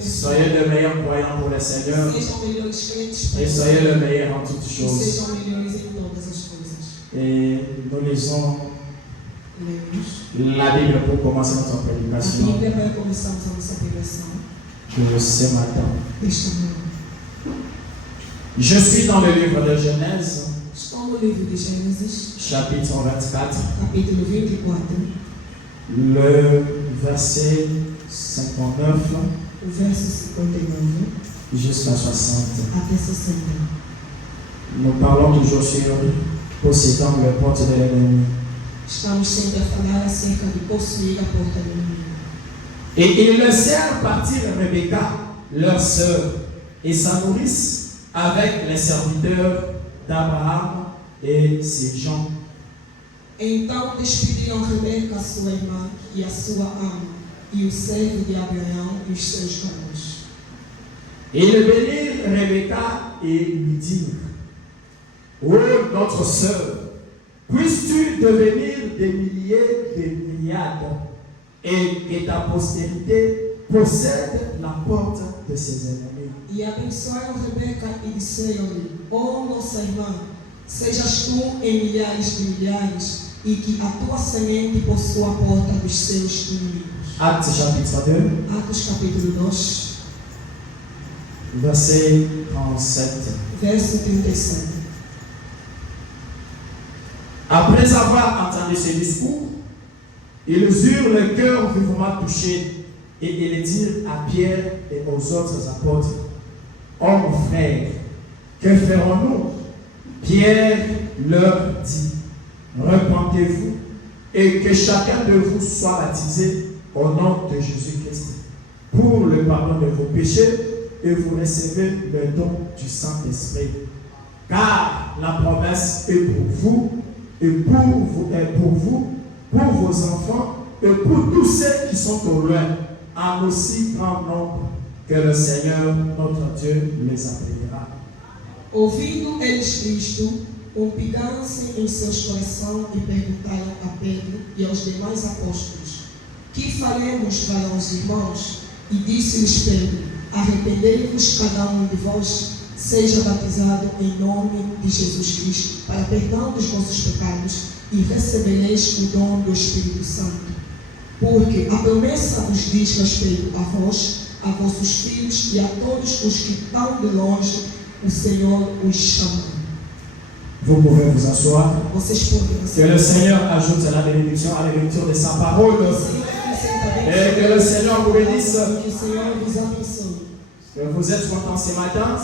Soyez le meilleur croyant pour le Seigneur. Et soyez le meilleur en toutes choses. Et nous lisons la Bible pour commencer notre prédication de ce matin. Je suis dans le livre de Genèse, chapitre 24, le verset 59 jusqu'à 60. Nous parlons toujours sur possédant le porte de l'ennemi. Et ils laissèrent partir Rebecca, leur sœur, et sa nourrice avec les serviteurs d'Abraham et ses gens. Então despediram Rebeca, sua irmã, e a sua ama, e o servo de Abraão e os seus gamos. Et ils bénirent Rebecca et lui dirent: ô notre sœur, puisses-tu devenir des milliers, des myriades, et que ta postérité possède la porte de ses ennemis. E abençoaram Rebeca e disseram-lhe: ó nossa irmã, sejas tu em milhares de milhares, e que a tua semente possua a porta dos seus inimigos. Actes chapitre 2, Atos capítulo 2, verset 37. verso 37. Après avoir entendu ce discours, ils eurent le cœur vivement touché, et ils dirent à Pierre et aux autres apôtres: hommes frères, que ferons-nous? Pierre leur dit: repentez-vous et que chacun de vous soit baptisé au nom de Jésus-Christ pour le pardon de vos péchés, et vous recevez le don du Saint-Esprit. Car la promesse est pour vous, et pour vos enfants, et pour tous ceux qui sont au loin, en aussi grand nombre que le Seigneur notre Dieu les appellera. Ouvindo eles isto, humilharam-se em seus corações e perguntaram a Pedro e aos demais apóstolos: que faremos, varões irmãos? E disse-lhes Pedro: arrependei-vos cada um de vós, seja batizado em nome de Jesus Cristo, para perdão dos vossos pecados, e recebereis o dom do Espírito Santo. Porque a promessa vos diz respeito a vós, a vossos filhos e a todos os que estão de longe, o Senhor os chama. Vous pouvez vous asseoir. Que le Seigneur ajoute la bénédiction à la lecture de sa parole. Et que le Seigneur vous bénisse. Que vous êtes contents ce matin.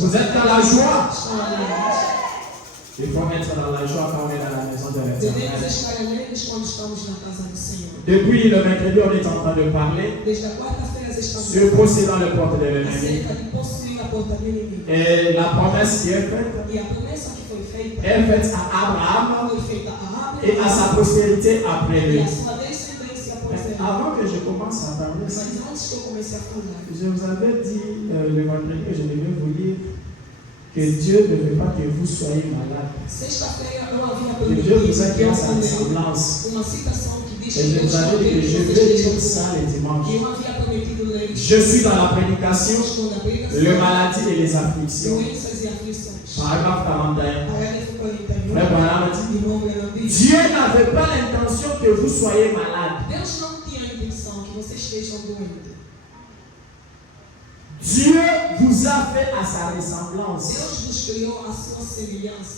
Vous êtes dans la joie. Il faut être dans la joie quand on est dans la maison de l'Éternel. Depuis le mercredi, on est en train de parler sur possédant le porte de l'ennemi. Et la promesse qui est faite est faite à Abraham et à sa postérité après lui. Mais avant que je commence à parler, je vous avais dit le vendredi que je devais vous dire que Dieu ne veut pas que vous soyez malade. Que Dieu vous a créé sa ressemblance. Et je vous avais dit que je vais dire ça les dimanches. Je suis dans la prédication, les maladies et les afflictions. Paragraphe 41. Frère Branham dit: Dieu n'avait pas l'intention que vous soyez malade. Dieu vous a fait à sa ressemblance.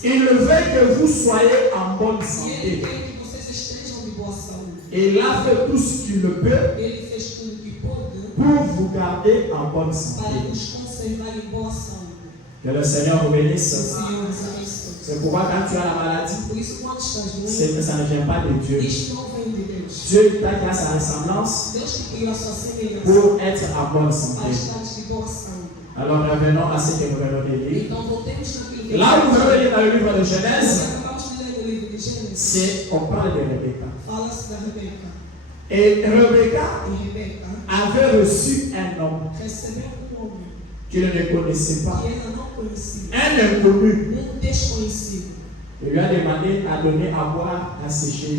Il veut que vous soyez en bonne santé. Et il a fait tout ce qu'il le peut pour vous garder en bonne santé. Que le Seigneur vous bénisse. C'est pourquoi quand tu as la maladie, c'est que ça ne vient pas de Dieu. Dieu t'a créé sa ressemblance pour être en bonne santé. Alors revenons à ce que nous venons de lire. Là où nous venons de lire dans le livre de Genèse, on parle de Rebecca. Et Rebecca avait reçu un homme qu'il ne connaissait pas. Un inconnu. Il lui a demandé à donner à boire à ses chevaux.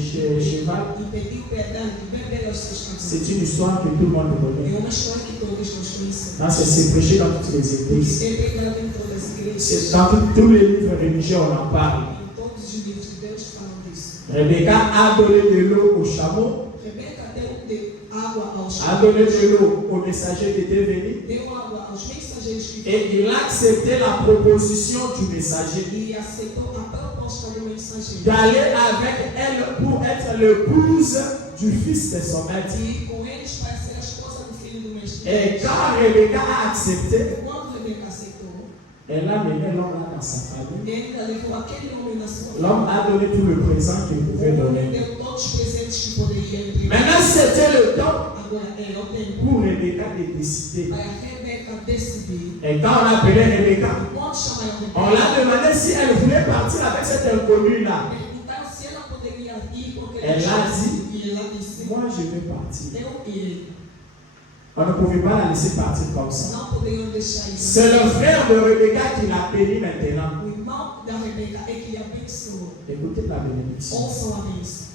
E pediu perdão de beber aos seus cavalos. C'est une histoire que tout le monde É connaît. uma história que todos nós conhecemos. Hein, c'est prêché dans toutes les églises. É pregado em todas as igrejas. Dans tous les livres religieux, on en parle. Em todos os livros de Deus falam disso. Rebecca a donné de l'eau au chameau, Rebeca deu água aos a donné de l'eau au messager qui était venu. deu água aos mensageiros que Et il a accepté la proposition du messager e aceitou a proposta do mensageiro. d'aller avec elle pour être l'épouse du fils de son maître. E com eles para ser a esposa do filho do mestre. Et quand Rebecca a accepté, Quando Rebeca aceitou, elle a mené l'homme là dans sa famille. ele levou aquele homem na sua L'homme a donné tout le présent qu'il pouvait O homem donner. deu todos os presentes que poderia entregar. Maintenant, c'était le temps Agora é o tempo pour Rebecca de décider. para Rebeca decidir. Et quand on a appelé Rebecca, Quando chamaram on Rebeca, l'a demandé si elle voulait partir avec cet inconnu-là. perguntaram se ela poderia ir com aquele Ela jovem. E ela disse: Moi, je vais partir. Eu irei. On ne pouvait pas la laisser partir comme ça. Não poderiam deixar isso. C'est le frère de Rebecca qui l'a béni maintenant. O irmão da Rebeca é que abençoou. Écoutez la bénédiction. Ouçam a bênção.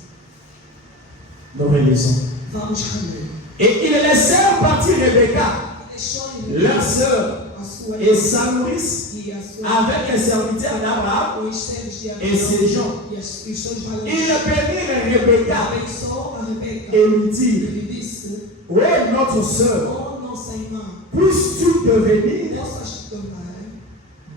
Nous relisons. Vamos reler. Et ils laissèrent partir Rebecca, Deixou leur sœur, a sua et sa nourrice, e a sua avec les serviteurs d'Abraham os servos de et ses gens. e os seus Ils valores. bénirent Rebecca Abençoou a Rebeca. et lui dirent, Ele disse: ô notre sœur, Oh, nossa irmã, puisses-tu devenir possas te tornar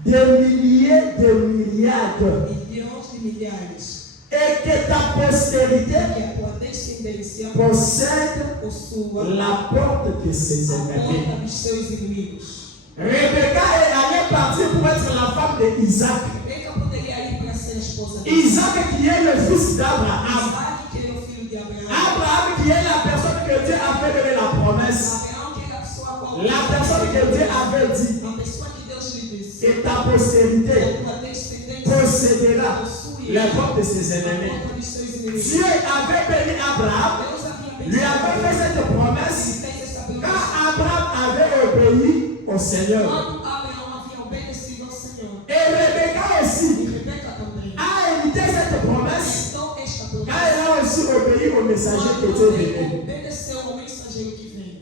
des milliers de myriades milhões de milhares, et que ta postérité que a tua descendência possède possua la porte de ses a ennemis. porta dos seus inimigos. Rebecca est allée partir pour être la femme d'Isaac. Rebeca poderia ir para ser a esposa de Isaac qui est le fils d'Abraham. Isaac, que é o filho de Abraão. Abraham qui est la personne que Dieu a fait donner la promesse. Abraão, que era a pessoa a qual La personne que Dieu avait dit, a pessoa que Deus lhe disse: et ta postérité a tua descendência possédera possui les portes de ses a ennemis. porta dos seus inimigos. Dieu avait béni Abraham, Deus havia lui avait fait cette promesse e fez essa quand promessa. Abraham avait obéi au Seigneur. Quando Abraão havia obedecido ao Senhor, Et Rebecca e aussi Rebeca também a hérité cette promesse então esta quand promessa. elle a aussi obéi au messager qui Quando était ele venu. obedeceu ao mensageiro que veio,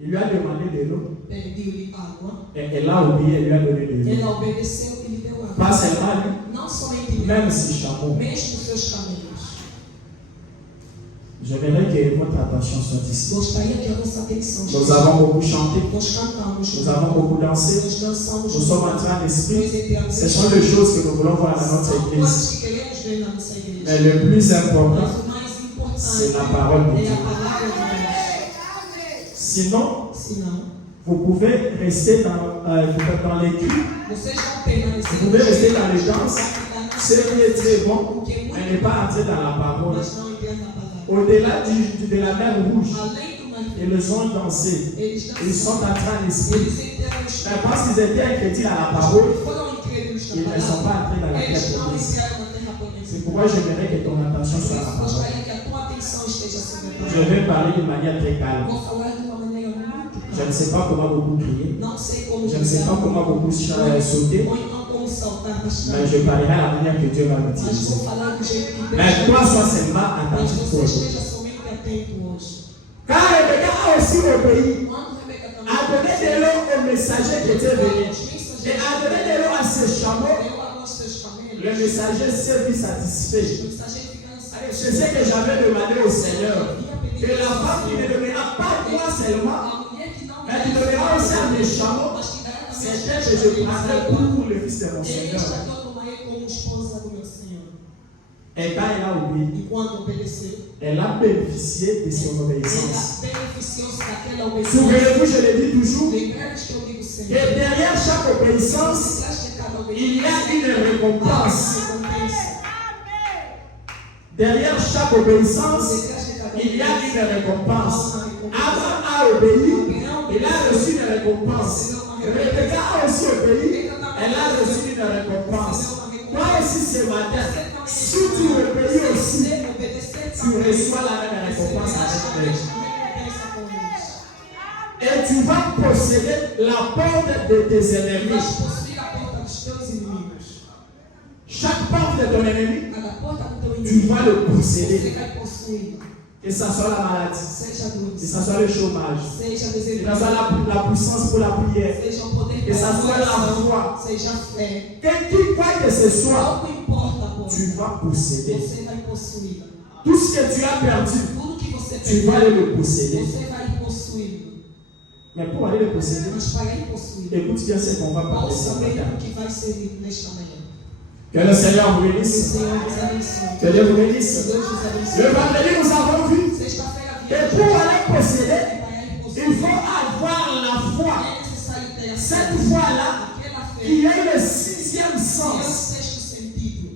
Il lui a demandé de l'eau. pediu-lhe água, Et elle a obéi et lui a donné de l'eau. ela obedeceu e lhe deu água. Pas seulement lui, Não somente ele, même ses chameaux. mesmo seus camelos. J'aimerais que votre attention soit ici. Gostaria que a vossa atenção Nous avons beaucoup chanté, Nós cantamos, nous avons beaucoup dansé, nós dançamos, nous sommes en train nós d'esprit. entramos. Ce sont les choses que nous voulons voir dans notre São église. coisas que queremos ver na nossa igreja. Mais le plus important, Mas o mais importante c'est la parole de é Dieu. a palavra de Sinon, Deus. Senão, vous pouvez rester dans les cris, vocês vão permanecer vous pouvez rester dans les danses, danças, ce qui est très bon, o que é mais muito ne pas entrer dans la parole. mas não entrar na palavra. Au-delà de la mer rouge, Além do mar, ils ont dansé, eles ils sont dançam, en train d'esprit. eles entraram no chão. Mais parce qu'ils étaient incrédules à la parole, Foram incrédulos ils na ne sont palavra. pas entrés dans la Eles terre não promise. entraram na terra prometida. C'est pourquoi j'aimerais que ton attention Por soit isso, la parole. gostaria que a tua atenção esteja sobre a Je palavra. vais parler de manière très calme. Vou falar de uma maneira muito Je ne clara. sais pas comment beaucoup crier. Não sei como Je ne sais pas comment beaucoup sauter. ou então como saltar Mais bastante. je parlerai à la manière que Dieu va Mas vou m'utiliser. falar do jeito que Deus Mais toi, quer. sois seulement Mas attentif você pour eux. esteja somente atento hoje. Quand Rebecca a aussi obéi, Quando Rebeca também a donné de l'eau au messager qui était venu, os et a donné de l'eau à ses chameaux, deu água aos seus camelos, le messager s'est vu o satisfait. mensageiro fica ansioso. C'est ce que j'avais demandé au Seigneur. Vinha Que pedir la femme qui ne donnera pas moi seulement, a mulher que não mais qui donnera aussi à mes chameaux, mas que dará c'est também elle que je prendrai pour le fils de mon Ele Seigneur. está tomarei como esposa do meu Senhor. Et quand elle a obéi, E quando obedeceu, elle a bénéficié de son obéissance. ela beneficiou-se daquela obediência. Souvenez-vous, je le dis toujours, Lembrando que eu digo que sempre, derrière chaque obéissance, atrás de cada il y obediência, a une há uma récompense. recompensa. Derrière chaque obéissance, Detrás de cada il y a obediência, une récompense. há uma recompensa. Abraham a obéi, Abraão il a reçu une récompense. Rebecca a aussi obéi, elle a reçu une récompense. Toi aussi ce matin, si tu obéis aussi, tu reçois la même récompense avec elle. Et tu vas posséder la porte de tes ennemis. Chaque porte de ton ennemi, cada porta do teu tu inimigo, vas le você posséder. vai possuí-la. Que ce soit la maladie, Seja a que doença, ce soit le chômage, seja a que ce desejo, soit la puissance pour la prière, seja o poder que ce soit la foi. seja a fé. Que quoi que ce soit, Pouco importa, porra. tu vas posséder. Você vai possuí-la. Tout ce que tu as perdu, Tudo que você tu vas perdeu, le posséder. você vai possuí-lo. Mais pour aller le posséder, Mas para ir possuí-lo, écoute bien ce qu'on va parler ce ouça bem matin. o que vai ser dito nesta manhã. Que le Seigneur vous Que o bénisse. Senhor vos abençoe. Que Dieu vous Que bénisse. Deus vos Le abençoe. vendredi, nous avons vu Sexta-feira que pour aller posséder, para ir il possuir, faut avoir la foi. é necessário ter a Cette fé. foi-là, Aquela fé qui est le sixième que é o sens. sexto sentido.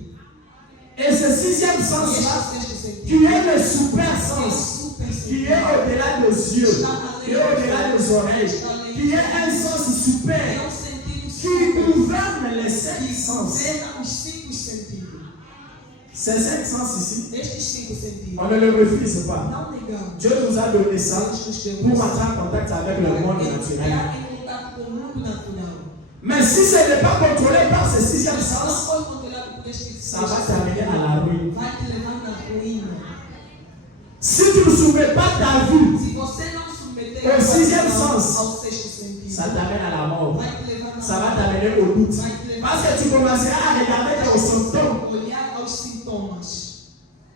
Et ce sixième E este sens-là, sexto sentido qui est le super é o sens, super qui sentido. est au-delà des yeux, qui est au-delà des oreilles, qui est un sens É super, um sentido qui super gouverne les que cinq sens. governa os 5 sentidos. Ces cinq sens ici, Estes 5 sentidos, on ne le refuse pas. não negamos. Dieu nous a donné ça Deus nos deu pour isso entrer en contact avec le monde para naturel. entrar em contato com o mundo natural. Mais si ce n'est pas contrôlé par ce sixième Mas se não sens, for controlado por este ça va terminer à la ruine. vai te levar na ruína. Si tu ne soumets pas ta vie, Se você não submeter Au a sua sixième visão sens, ao sexto sentido, ça t'amène à la mort. vai te levar na Ça va t'amener au doute. vai te levar Parce que tu commenceras à regarder tes symptômes. a olhar aos sintomas.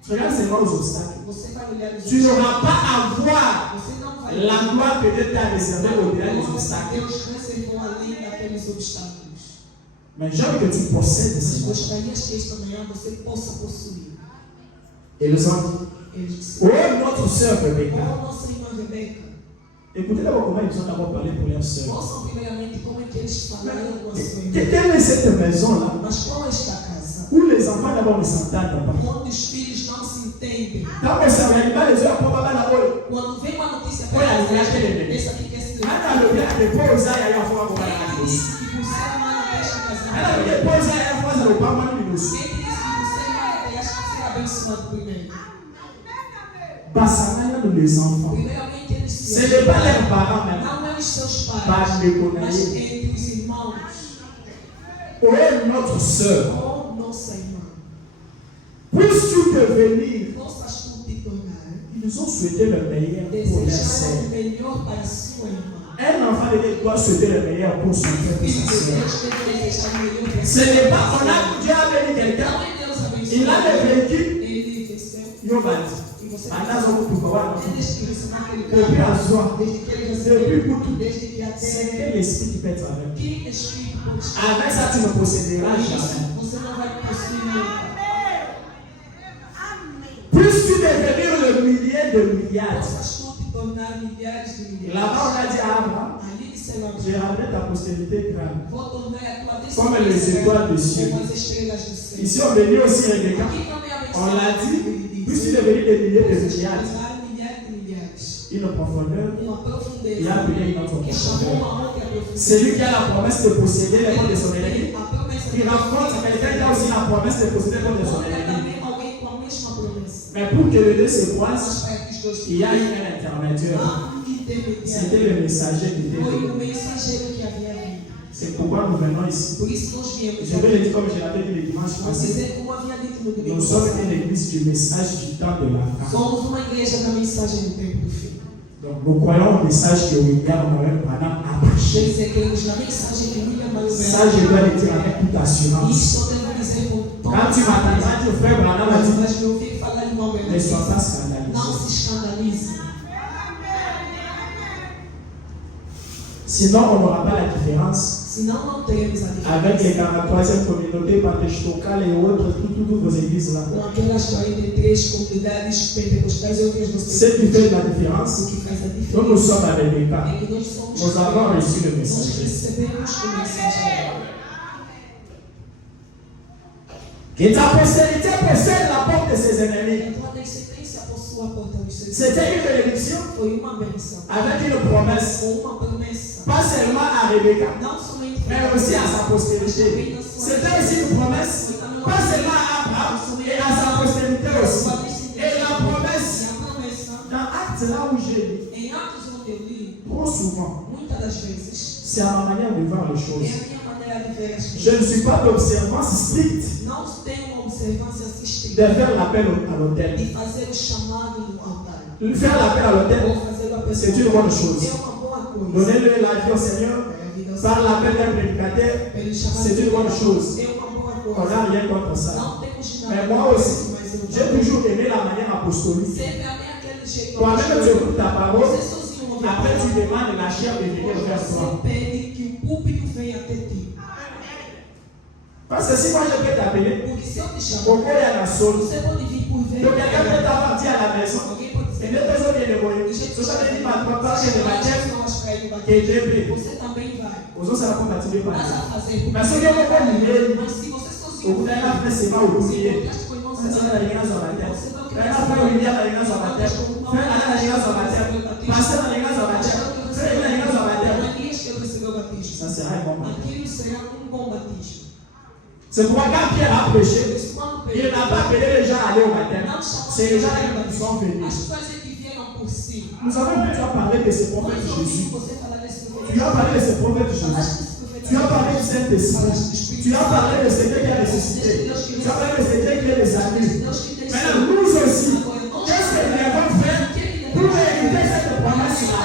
Tu regardes seulement aux obstacles. Você vai olhar os Tu n'auras pas à voir Você não vai la gloire que Dieu t'a réservée au-delà des obstacles. Deus reservou além daqueles obstáculos. Mais j'aime que tu possèdes Mas ces choses. gostaria que esta manhã você possa possuir. Et ils ont dit, Ele disse: oh notre sœur Rebecca. Oh, nossa irmã Rebeca, Écoutez d'abord comment ils ont d'abord parlé pour leur sœur. ouçam primeiramente como é que eles falaram com a sua irmã. Quelle est cette maison-là Mas qual é esta casa? où les enfants d'abord ne s'entendent pas? Onde os filhos não se entendem. Quand on s'organise, les yeux pour pas la boule. Quando vem uma notícia Olha, para olha, olha. essa aqui quer se Ana le bien déposer à la fois pour la Quem chose. disse que você é uma deixa Ana casar? le déposer à la fois ça ne pas mal du dossier. Quem disse que você é uma deixa ser abençoado primeiro? Bassamaya nous les enfants. Primeiramente eles Ce se n'est pas leurs parents même. Não é os seus Pas pais, les mas connaître. entre os irmãos. Oh notre sœur, Oh, nossa irmã, puisses-tu devenir, possas tu te tornar, ils ont souhaité le meilleur pour leur desejar sœur. o melhor para a sua irmã. Un enfant de Dieu doit souhaiter le meilleur pour son frère et Filho sa de sœur. Deus deve desejar o melhor para a Ce sua n'est pas, irmã. on a, Dieu a béni quelqu'un, Não é Deus abençoado. il a vécu, Ele venceu. il va dire. E você Maintenant, on peut pouvoir desde que você naquele depuis à soi, desde que ele depuis recebeu, pour tout. desde que C'est até quel esprit qui peut être avec. que espírito pode estar. Avec ça, tu ne posséderas Isso, jamais. você não vai possuir nunca. Puisses-tu devenir le millier de milliards. Possas tu te tornar milhares de milhares. Là-bas, on a dit à Abraham, Ali disseram a j'ai ramené ta postérité grande. vou tornar a tua Comme les étoiles du ciel. como as estrelas do céu. Ici, on veut aussi Rebecca. Aqui também a On mensagem l'a dit, ele puisque diz, devenir des milliers de possas milliards, tornar milhares de milhares. une profondeur, Uma il a profundeza appelé une autre que chamou profondeur. a outra profundeza. Celui qui a la promesse de posséder les fonds de son ennemi, A promessa il rencontre quelqu'un qui a aussi la promesse de posséder les fonds de son Olha ennemi. também alguém com a mesma promessa. Mais pour que les deux se Mas croisent, para que os dois il y a eu un intermédiaire. há intermediário. C'était le messager qui était Foi venu. o mensageiro que havia vindo. C'est pourquoi nous venons ici. Por isso nós viemos. Je vais le dire comme je l'avais dit le dimanche Vamos passé. dizer como havia dito no domingo Nous sommes passado. une église du message du temps de la fin. Somos uma igreja da mensagem do tempo do fim. Donc nous croyons au message que William Morin Branham a Quer prêché. dizer, cremos na mensagem que William Ça, je dois le dire avec toute assurance. Isso eu devo dizer com toda Quand tu m'entendras dire, frère Branham a dit, mas me ouvir falar de uma ne sois pas verdade. scandalisé. Não se escandalize. Sinon, on n'aura pas la différence Senão não teremos a avec les diferença 43e communautés pentecôtales et autres, toutes vos églises là. com aquelas 43 comunidades pentecostais e outras Ce vocês. qui fait la différence, O que faz a nous nous diferença sommes à Rebecca. é que nós somos Nous avons reçu le nós message. recebemos o mensageiro. Que ta postérité possède la porte de ses ennemis. A tua descendência possui a porta dos seus. C'était une bénédiction Foi uma bênção. avec une promesse, Com uma promessa. pas seulement à Rebecca, Não somente mais aussi à sa postérité. C'était aussi une promesse, pas seulement à Abraham, et à sa postérité aussi. Et la promesse, E a promessa, dans Actes là où j'ai lu, em Atos onde eu li, trop souvent, muitas das vezes, c'est à ma manière de voir les é choses. a minha maneira de ver as Je coisas. ne suis pas d'observance stricte, Não tenho uma observância assistida. de faire l'appel à l'autel. De fazer o chamado no altar. Faire l'appel à l'autel, Ou fazer a pessoa. c'est une bonne chose. É uma boa coisa. Donner la vie au Seigneur É a vida ao par Senhor. l'appel d'un prédicateur, Pelo chamado c'est une bonne chose. É uma boa On coisa. n'a rien contre ça. Não temos nada. Mais moi aussi, mas eu j'ai toujours aimé la manière apostolique. sempre amei aquele jeito. Toi-même, tu écoutes ta parole, Você sozinho ouve a après tu palavra. demandes la chair de venir vers toi. Você pede que o púlpito venha até ti. Parce que si moi je peux t'appeler, Porque se eu te chamar, pourquoi il y a la soul? você pode vir por ver. Donc quelqu'un peut t'avancer à la maison. Alguém pode Et dizer. bien, tes autres viennent de mourir. Ce sont des gens qui parlent de baptême que Dieu prie. Você também vai. Aux autres, ça va continuer par Mas là. a fazer. Mas se eu não vou viver, Mas se você o sozinho. que ela fez, c'est pas oublier. Você com irmãos. Você vai ligar sua baptême. Você vai Ela foi ligar na ligar sua baptême. Foi na ligar sua baptême. Pastor na ligar sua baptême. Foi na ligar sua baptême. que eu recebi o batismo. Ça sera un bon baptême. Aquilo será bom batismo. C'est pourquoi quand Pierre a prêché, Quando il n'a pas appelé les gens à aller au baptême. não chamou C'est les gens qui sont as venus. pessoas é que vieram por si. Nous avons vu, tu as parlé de ce prophète Quando eu ouvi Jésus. você falar desse Tu as parlé de ce prophète Jésus. falaste desse profeta. Tu as parlé du Saint-Esprit. Tu as parlé de ce Dieu qui a ressuscité. Tu as parlé de ce Dieu qui est des amis. Maintenant, nous aussi, qu'est-ce que nous avons fait pour éviter cette promesse-là?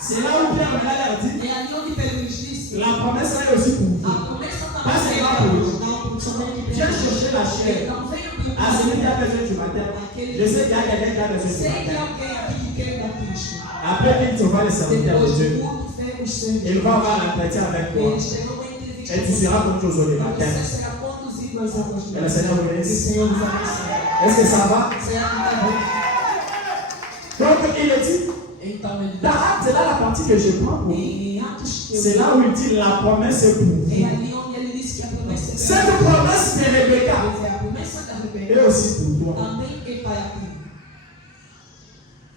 C'est là où Pierre a dit, É ali onde Pedro disse. la promesse est aussi pour vous. A promessa está Mas é lá por isso. não somente Viens chercher la chair Não venha por à celui qui a besoin du baptême. Je sais qu'il y a quelqu'un qui a besoin du Sei que baptême. alguém aqui que quer batismo. Après, il te va le serviteur de Depois Dieu. do culto, vemos servir. Il va avoir l'entretien avec toi. Eles terão uma entrevista. Et tu seras conduit aux eaux du baptême. Você será conduzido às águas do Et le Seigneur vous Que o bénisse. Senhor nos abençoe. Est-ce que ça va? Será que está bom? Donc, il est dit, Então ele dans Actes, c'est là la partie que je prends pour vous. Em Atos, C'est là où il dit la promesse est pour vous. é ali onde ele disse que a promessa é Cette promesse de Rebecca a promessa da est Rebeca aussi pour toi. também é para ti.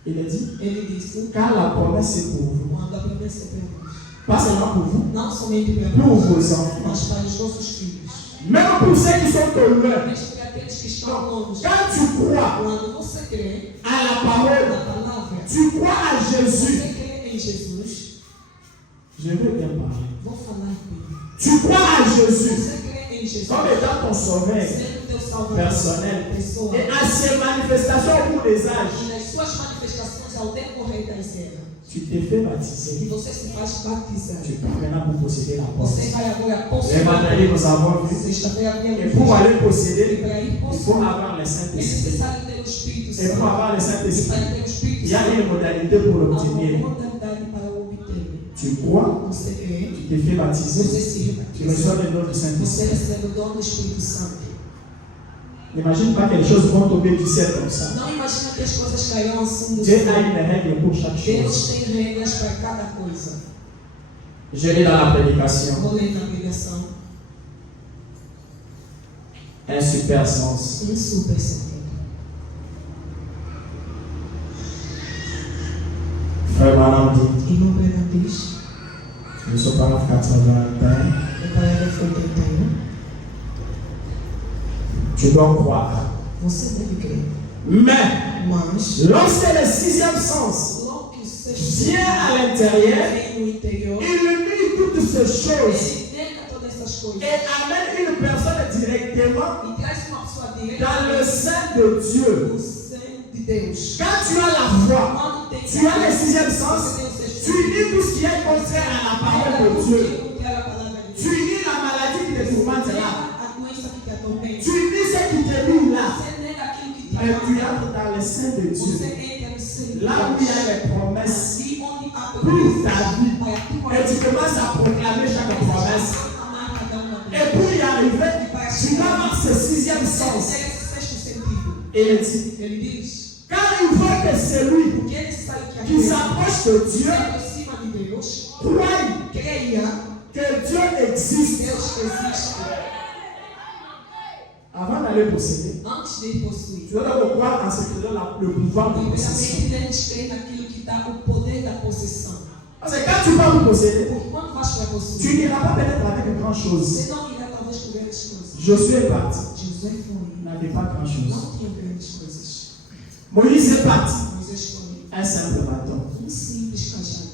Il est dit, Ele disse, car la promesse est pour vous. quando a promessa é para nós, Pas seulement pour vous, não somente para pour nós, vos enfants. mas para os nossos filhos. Même pour ceux qui sont au loin. Mas para aqueles que estão longe, Quand tu crois quando você crê à la na parole, palavra, tu crois à Jésus. você crê em Jesus, Je veux bien parler. vou falar bem. Tu crois à Jésus Você crê em Jesus, comme étant ton sauveur sendo teu salvador personnel. pessoal. Et à ses manifestations au cours des âges, E nas suas manifestações ao decorrer das eras, tu t'es fait que baptiser. você se faz batizar. Tu pars maintenant pour posséder la Você promesse. vai agora Les possuir. vendredis, nous avons vu. Sexta-feira Et havia pour aller E posséder, para ir il faut possuir. avoir le É Saint-Esprit. necessário ter o Espírito Et pour Santo. avoir le E Saint-Esprit, para ter o Espírito il y a Santo, une modalité pour há uma l'obtenir. modalidade para obter. Tu crois, Você crê, tu t'es fait você baptiser, se tu rebatiza, reçois le nom du você Saint-Esprit. recebe o dom do Espírito Santo. N'imagine pas que les choses vont tomber du ciel comme ça. Não imagina que as coisas cairão assim do Dieu céu. a une règle pour chaque chose. Deus tem regras para cada coisa. Je lis dans la prédication Vou ler na pregação un super sens. super sentido. Frère Manan dit, Irmão Brennan diz, je suis paragraphe 81, no parágrafo 81, tu dois croire. você deve crer. Mais, Mas, lorsque le sixième sens logo que o sexto vient à l'intérieur, vem no interior, il unit toutes ces choses ele deca todas essas coisas et amène une personne directement e traz uma pessoa direta dans le sein de Dieu. no centro de Deus. Quand tu as la foi, Quando tem tu as le sixième sens, você tem o sexto tu unis tout ce qui est contraire à la parole de Dieu. que era a palavra de Tu Deus. unis la maladie qui te tourmente là. A doença que te atormenta. Tu unis ce qui te lie là. Você nega aquilo que te Et tu atormenta. entres dans le sein de Você Dieu. entra no centro de Là où il y a Deus. les promesses Ali onde há pour ta vie. para a tua Et tu commences à proclamer chaque promesse. Et pour y arriver, tu dois avoir ce sixième sens. Et il dit, Ele diz, car il faut que celui porque ele sabe que qui s'approche de Dieu se aproxima de Deus, croit creia que Dieu que existe. Deus existe. Avant d'aller posséder, Antes de ele possuir. tu dois d'abord croire en ce qui donne le pouvoir de possession. Primeiramente, devemos crer naquilo que dá o poder da possessão. Parce que quand tu vas pour posséder, Porque quando vais para tu possuir, n'iras pas peut-être avec grand chose. você não irá talvez com grandes coisas. Josué est parti, Josué il foi, n'avait pas grand chose. não tinha grandes coisas. Moïse est parti, Moisés foi un simple bâton. simples cajado.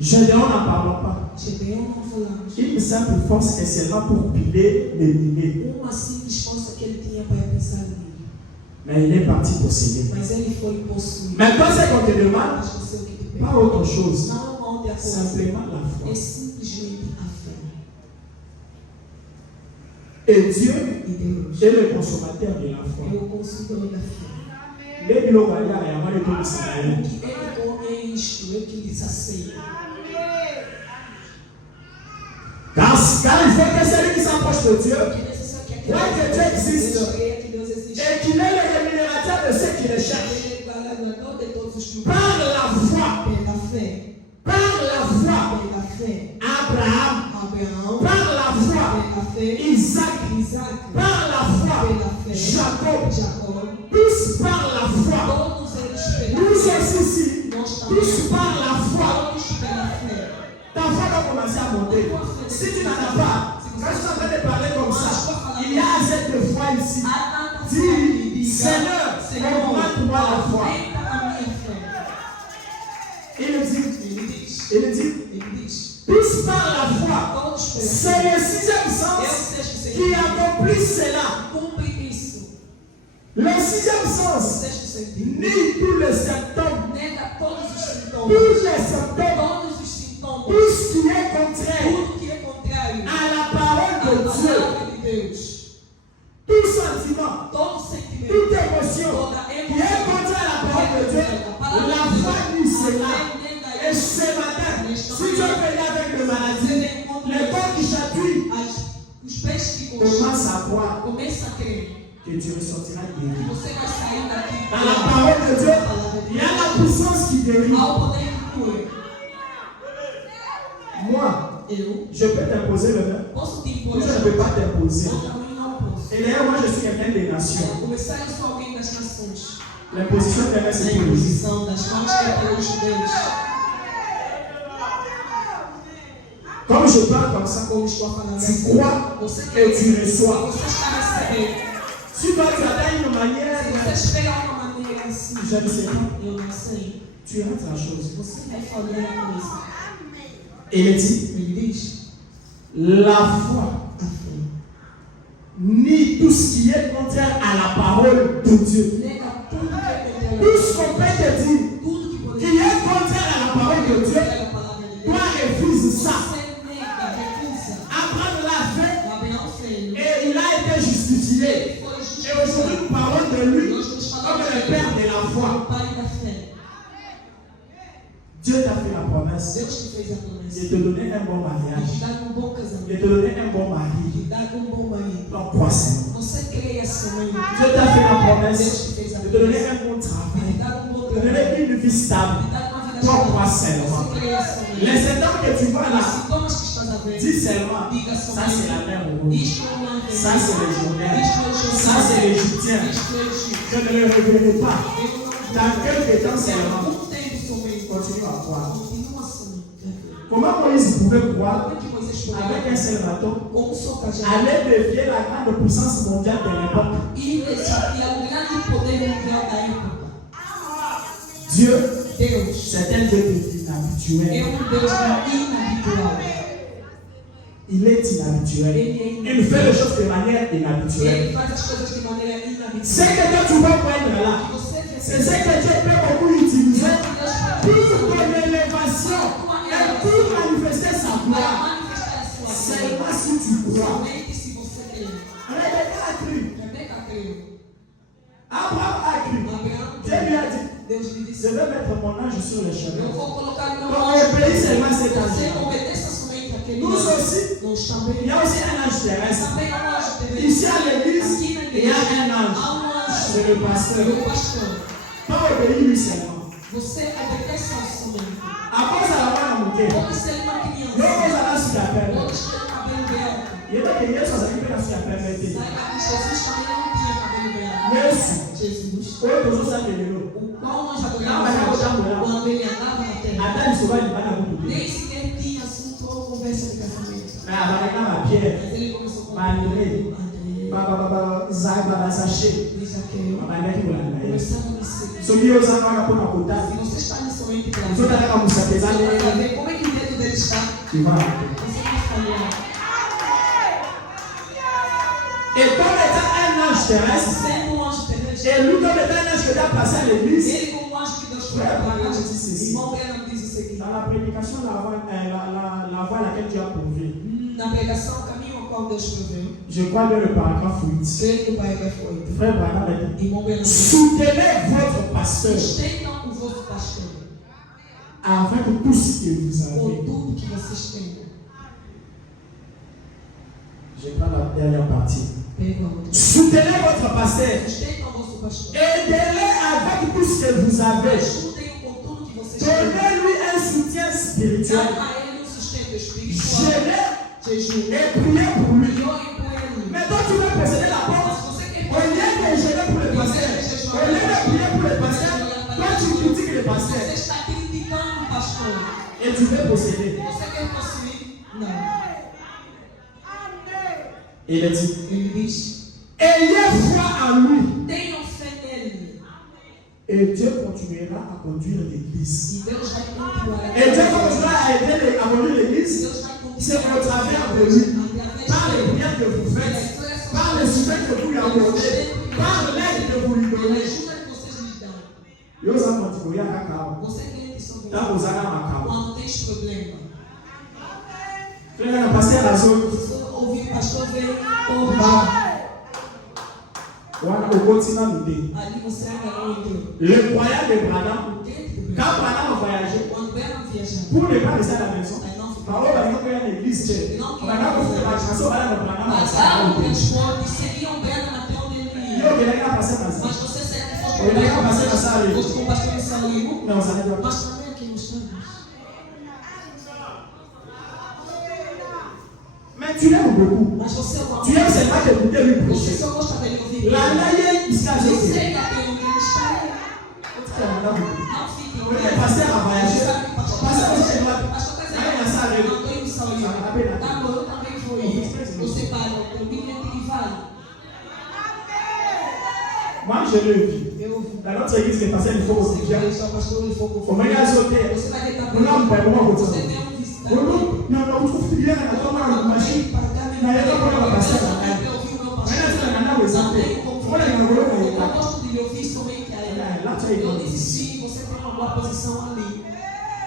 Gédéon n'en parlons pas. Gedeão não falamos. Une simple force est seulement pour piler les milliers. Uma simples força que ele tinha para pisar no milho. Mais il est parti posséder. Mas ele foi possuído. Maintenant, c'est qu'on te demande, Mas você o que te pas pede? autre chose, Não é uma outra coisa. simplement la foi. É simplesmente a fé. Et Dieu E Deus est le consommateur de la é foi. o consumidor da fé. Les biloko ya ya mali to O Israël. que ele come é isto, é que lhe sacia. Car il faut que celui qui s'approche de Dieu Porque é necessário que aquele Ouais, que Dieu existe. Deus creia que Deus existe. et qu'il est le rémunérateur de ceux qui le cherchent. Ele é galardoador de todos os que o Par la foi, pela fé. par la foi, Pela fé. Abraham, Abraão. par la foi, Pela fé. Isaac, Isaac. par la foi, Pela fé. Jacob, Jacó. tous par la foi. Todos eles pela Nous fé. aussi, Nós tous também. par la foi. Todos pela fé. Ta foi va commencer à monter. Si tu n'en as pas, quand je suis en train de parler comme ça, il y a cette foi ici. Dis, Seigneur, augmente-moi la foi. Aumenta a minha fé. Il dit, Ele diz. tous par la foi. Todos pela fé. C'est le sixième É o sens sexto qui sentido. accomplit cela. Cumpre isso. Le sixième O sens sexto sentido. nie tous les symptômes, Nega todos os sintomas. tous les symptômes, Todos os sintomas. tout ce qui est contraire Tudo que é contrário à la parole à de Dieu, palavra de Deus. tout sentiment, Todo sentimento. toute émotion Toda qui est emoção. contraire à la parole de Dieu, la foi nie cela. Et ce matin, si tu es venu avec le maladie, le corps qui chatouille, Os peixes que commence à croire começa a crer que tu ressortiras que guéri. você vai sair daqui. Dans la parole de Dieu, il y a la puissance qui guérit. Há o poder que cura. Moi, Eu je peux t'imposer le main. posso te impor. Je ne peux pas t'imposer. Eu também não posso. Et d'ailleurs, moi, je suis quelqu'un des nations. Começar eu sou alguém das nações. L'imposition des mains, A c'est pour les juifs. imposição das mãos é pelos judeus. Comme je parle comme ça, Como estou falando tu assim. crois Você et crê. tu reçois. Você está recebendo. Si toi, tu as une manière, Se você espera uma maneira assim, je ne sais pas, eu não sei. tu rates la chose. Você vai fazer a coisa. Et il dit, Ele diz, la foi a fé. nie tout ce qui est contraire à la parole de Dieu. Nega tudo que é contra Tout ce qu'on peut te dire tudo que pode qui est contraire à la parole de Dieu, a palavra de Deus. toi refuse ça. Você nega, recusa. Abraham l'a fait Abraão fez. et il a été justifié. Ele foi Et justificado. aujourd'hui, nous parlons de lui Nós nos comme falamos le Père de la o foi. Pai da fé. Dieu t'a fait la promesse Deus te fez a de promessa te donner un bon de mariage, te dar bom de casamento, te donner un bon mari. de te dar bom marido. Donc, crois seulement. Você creia somente. Dieu t'a fait la Deus promesse te fez a de te donner promessa un bon de travail, te dar bom de te trabalho, donner une vie stable. de te dar uma vida Toi, estável. crois seulement. Você creia somente. Les symptômes que tu vois Os là, sintomas que estás a ver, dis seulement, diga ça c'est la somente. mer rouge, Isto é uma ça c'est le journal, Isto é o Jordão. ça c'est l'Égyptien. Isto é o Egito. Je ne le révélerai pas. Eu não Dans quelques temps seulement, tempo somente. continue à croire. Continua somente. Comment Moïse pouvait croire Como é que Moisés avec poderia, un seul bateau com um só cajado, aller défier la grande puissance mondiale de l'époque? ir desafiar o grande poder mundial da época? Dieu, Deus c'est un Dieu inhabituel. é Deus inabitual. Il est inhabituel. Ele Il fait les choses de manière inhabituelle. Ele faz as coisas de maneira Ce inabitual. que toi tu vas prendre là, Que você c'est ce que Dieu peut beaucoup utiliser pour Deus ton élévation et pour manifester sa vai gloire. manifestar a sua glória. Seulement si tu crois. Somente se você crer. Rebecca a cru. Rebeca creu. Abraham a cru. Abraão, Dieu lui a dit, Deus lhe je disse: vais mettre mon ange sur le eu chemin. vou colocar meu Donc anjo. obéis seulement cet Você ange. obedeça somente aquele Nous anjo. aussi, Nós il também. y a aussi un ange terrestre. Também há um anjo terrestre. Ici à l'église, Aqui na il y a igreja un ange. há um anjo. C'est le pasteur. É o pastor. Pas obéir lui seulement. Você obedece ao somente. À cause de la voix de mon cœur. Pode ser uma Non, criança. vous allez sur la perle. Pode ter um cabelo branco. Il y a des gens qui sont sur la perle. Saiba que Jesus também não tinha cabelo branco. Yesu, Jesus. oyo tozosala lelo. O qual nós Não, adoramos mas não vou dar quando ele andava na terra. Ata lisoba libana kutu. Nem sequer tinha assunto ou conversa de casamento. Na baleka ba Pierre, Mas ele começou com ba André, André, ba Sachet, Luiz Zaqueu. ba baleki kolanda ye. Começaram a me seguir. Soki ozanga wana mpona kotala. Se você está ali somente para Ozotala musapeza ver lelo. como é que deixar. tu vas arrêter. Você vai falhar. Et comme étant un ange terrestre, Sendo um anjo terrestre. et lui comme étant un ange qui doit passer à l'église, Ele como um anjo que Deus foi trabalhar. Irmão Branham diz o seguinte. dans la prédication, la voie à laquelle tu as prouvé, Na pregação, o caminho ao qual Deus proveu. je crois bien le paragraphe 8. Creio que o parágrafo 8. Frère Branham a dit, Irmão Branham diz. soutenez votre pasteur Sustentam o vosso pastor. afin que tout ce que vous Com avez. tudo que vocês têm. Je prends la dernière partie. Pega a outra. Soutenez votre pasteur. Sustentam o vosso pastor. Aidez-le avec tout ce que vous avez. Ajudem com tudo que vocês têm. Donnez-lui un soutien spirituel. Dá a ele um sustento espiritual. Gérez Jejum. et priez pour lui. E orem por ele. Mais toi, tu veux posséder la porte. Mas você quer Au lieu de gérer pour le pasteur, au lieu de prier pour le pasteur, toi tu critiques le Você pasteur está criticando o pastor. et tu veux posséder. Você quer possuir? Não. Il a dit, Ele diz: ayez foi en lui tenham fé nele. et Dieu continuera à conduire l'église. E Deus vai continuar. Et Dieu continuera à aider à conduire l'église. Deus vai continuar. C'est au travers de lui, par les prières que vous faites, par le soutien que vous lui accordez, par l'aide que vous lui donnez. Ajuda que vocês lhes dão. Yo za continuer à cacao. Você crente sobre Tá usando a macau. quando tens problema. Frère, pasteur la zone. Você ouvir o pastor vem corrigir. Wana okotina l'idée. Ali você ainda não entrou. Le croyant de Branham, O crente do quand Branham, Branham a voyagé, quando Branham viajar, pour ne pas rester à la maison, aí não fica. par contre, Branham a une église, Branham a fait la chanson, Branham a Mas há um transporte, seria um Branham até onde ele Il y ia. a quelqu'un qui a passé par Mas ça. você será que Ele vai passar na sala aí. fosse com o pastor em Salim, Non, ça n'est pas. mas também aqui nos Santos. Mais tu l'aimes beaucoup. Mas você Tu aimes seulement t'écouter lui Você prêcher. só gosta dele ouvir. La naïe, il s'est Você ajouté. que até onde ele está. Não fique em Le pasteur a voyagé. Sabe, pastor, Pasteur, você vai. pastor Aí Casal, na sala ele. mandou ir no Salim. Tá bom, eu também vou ir. Você parou comigo e vai. Moi, je le vis. Eu ouvi. Dans notre église, les pasteurs, il faut Você aussi vai bien. deixar o pastor e for Au moins, il y a sauté. Você vai deitar Não, não, não, não, não. Você vem um visitar. Non, non, tu trouves bien, on a tombé dans la machine. Na yɛrɛ kɔnɔ ka pase ka na ye. Mɛnɛ tɛ na na wɛ sanfɛ. Wala na wolo ka ye ta. Eu gosto de lhe ouvir somente a ela. Eu disse sim, você tem uma boa posição ali.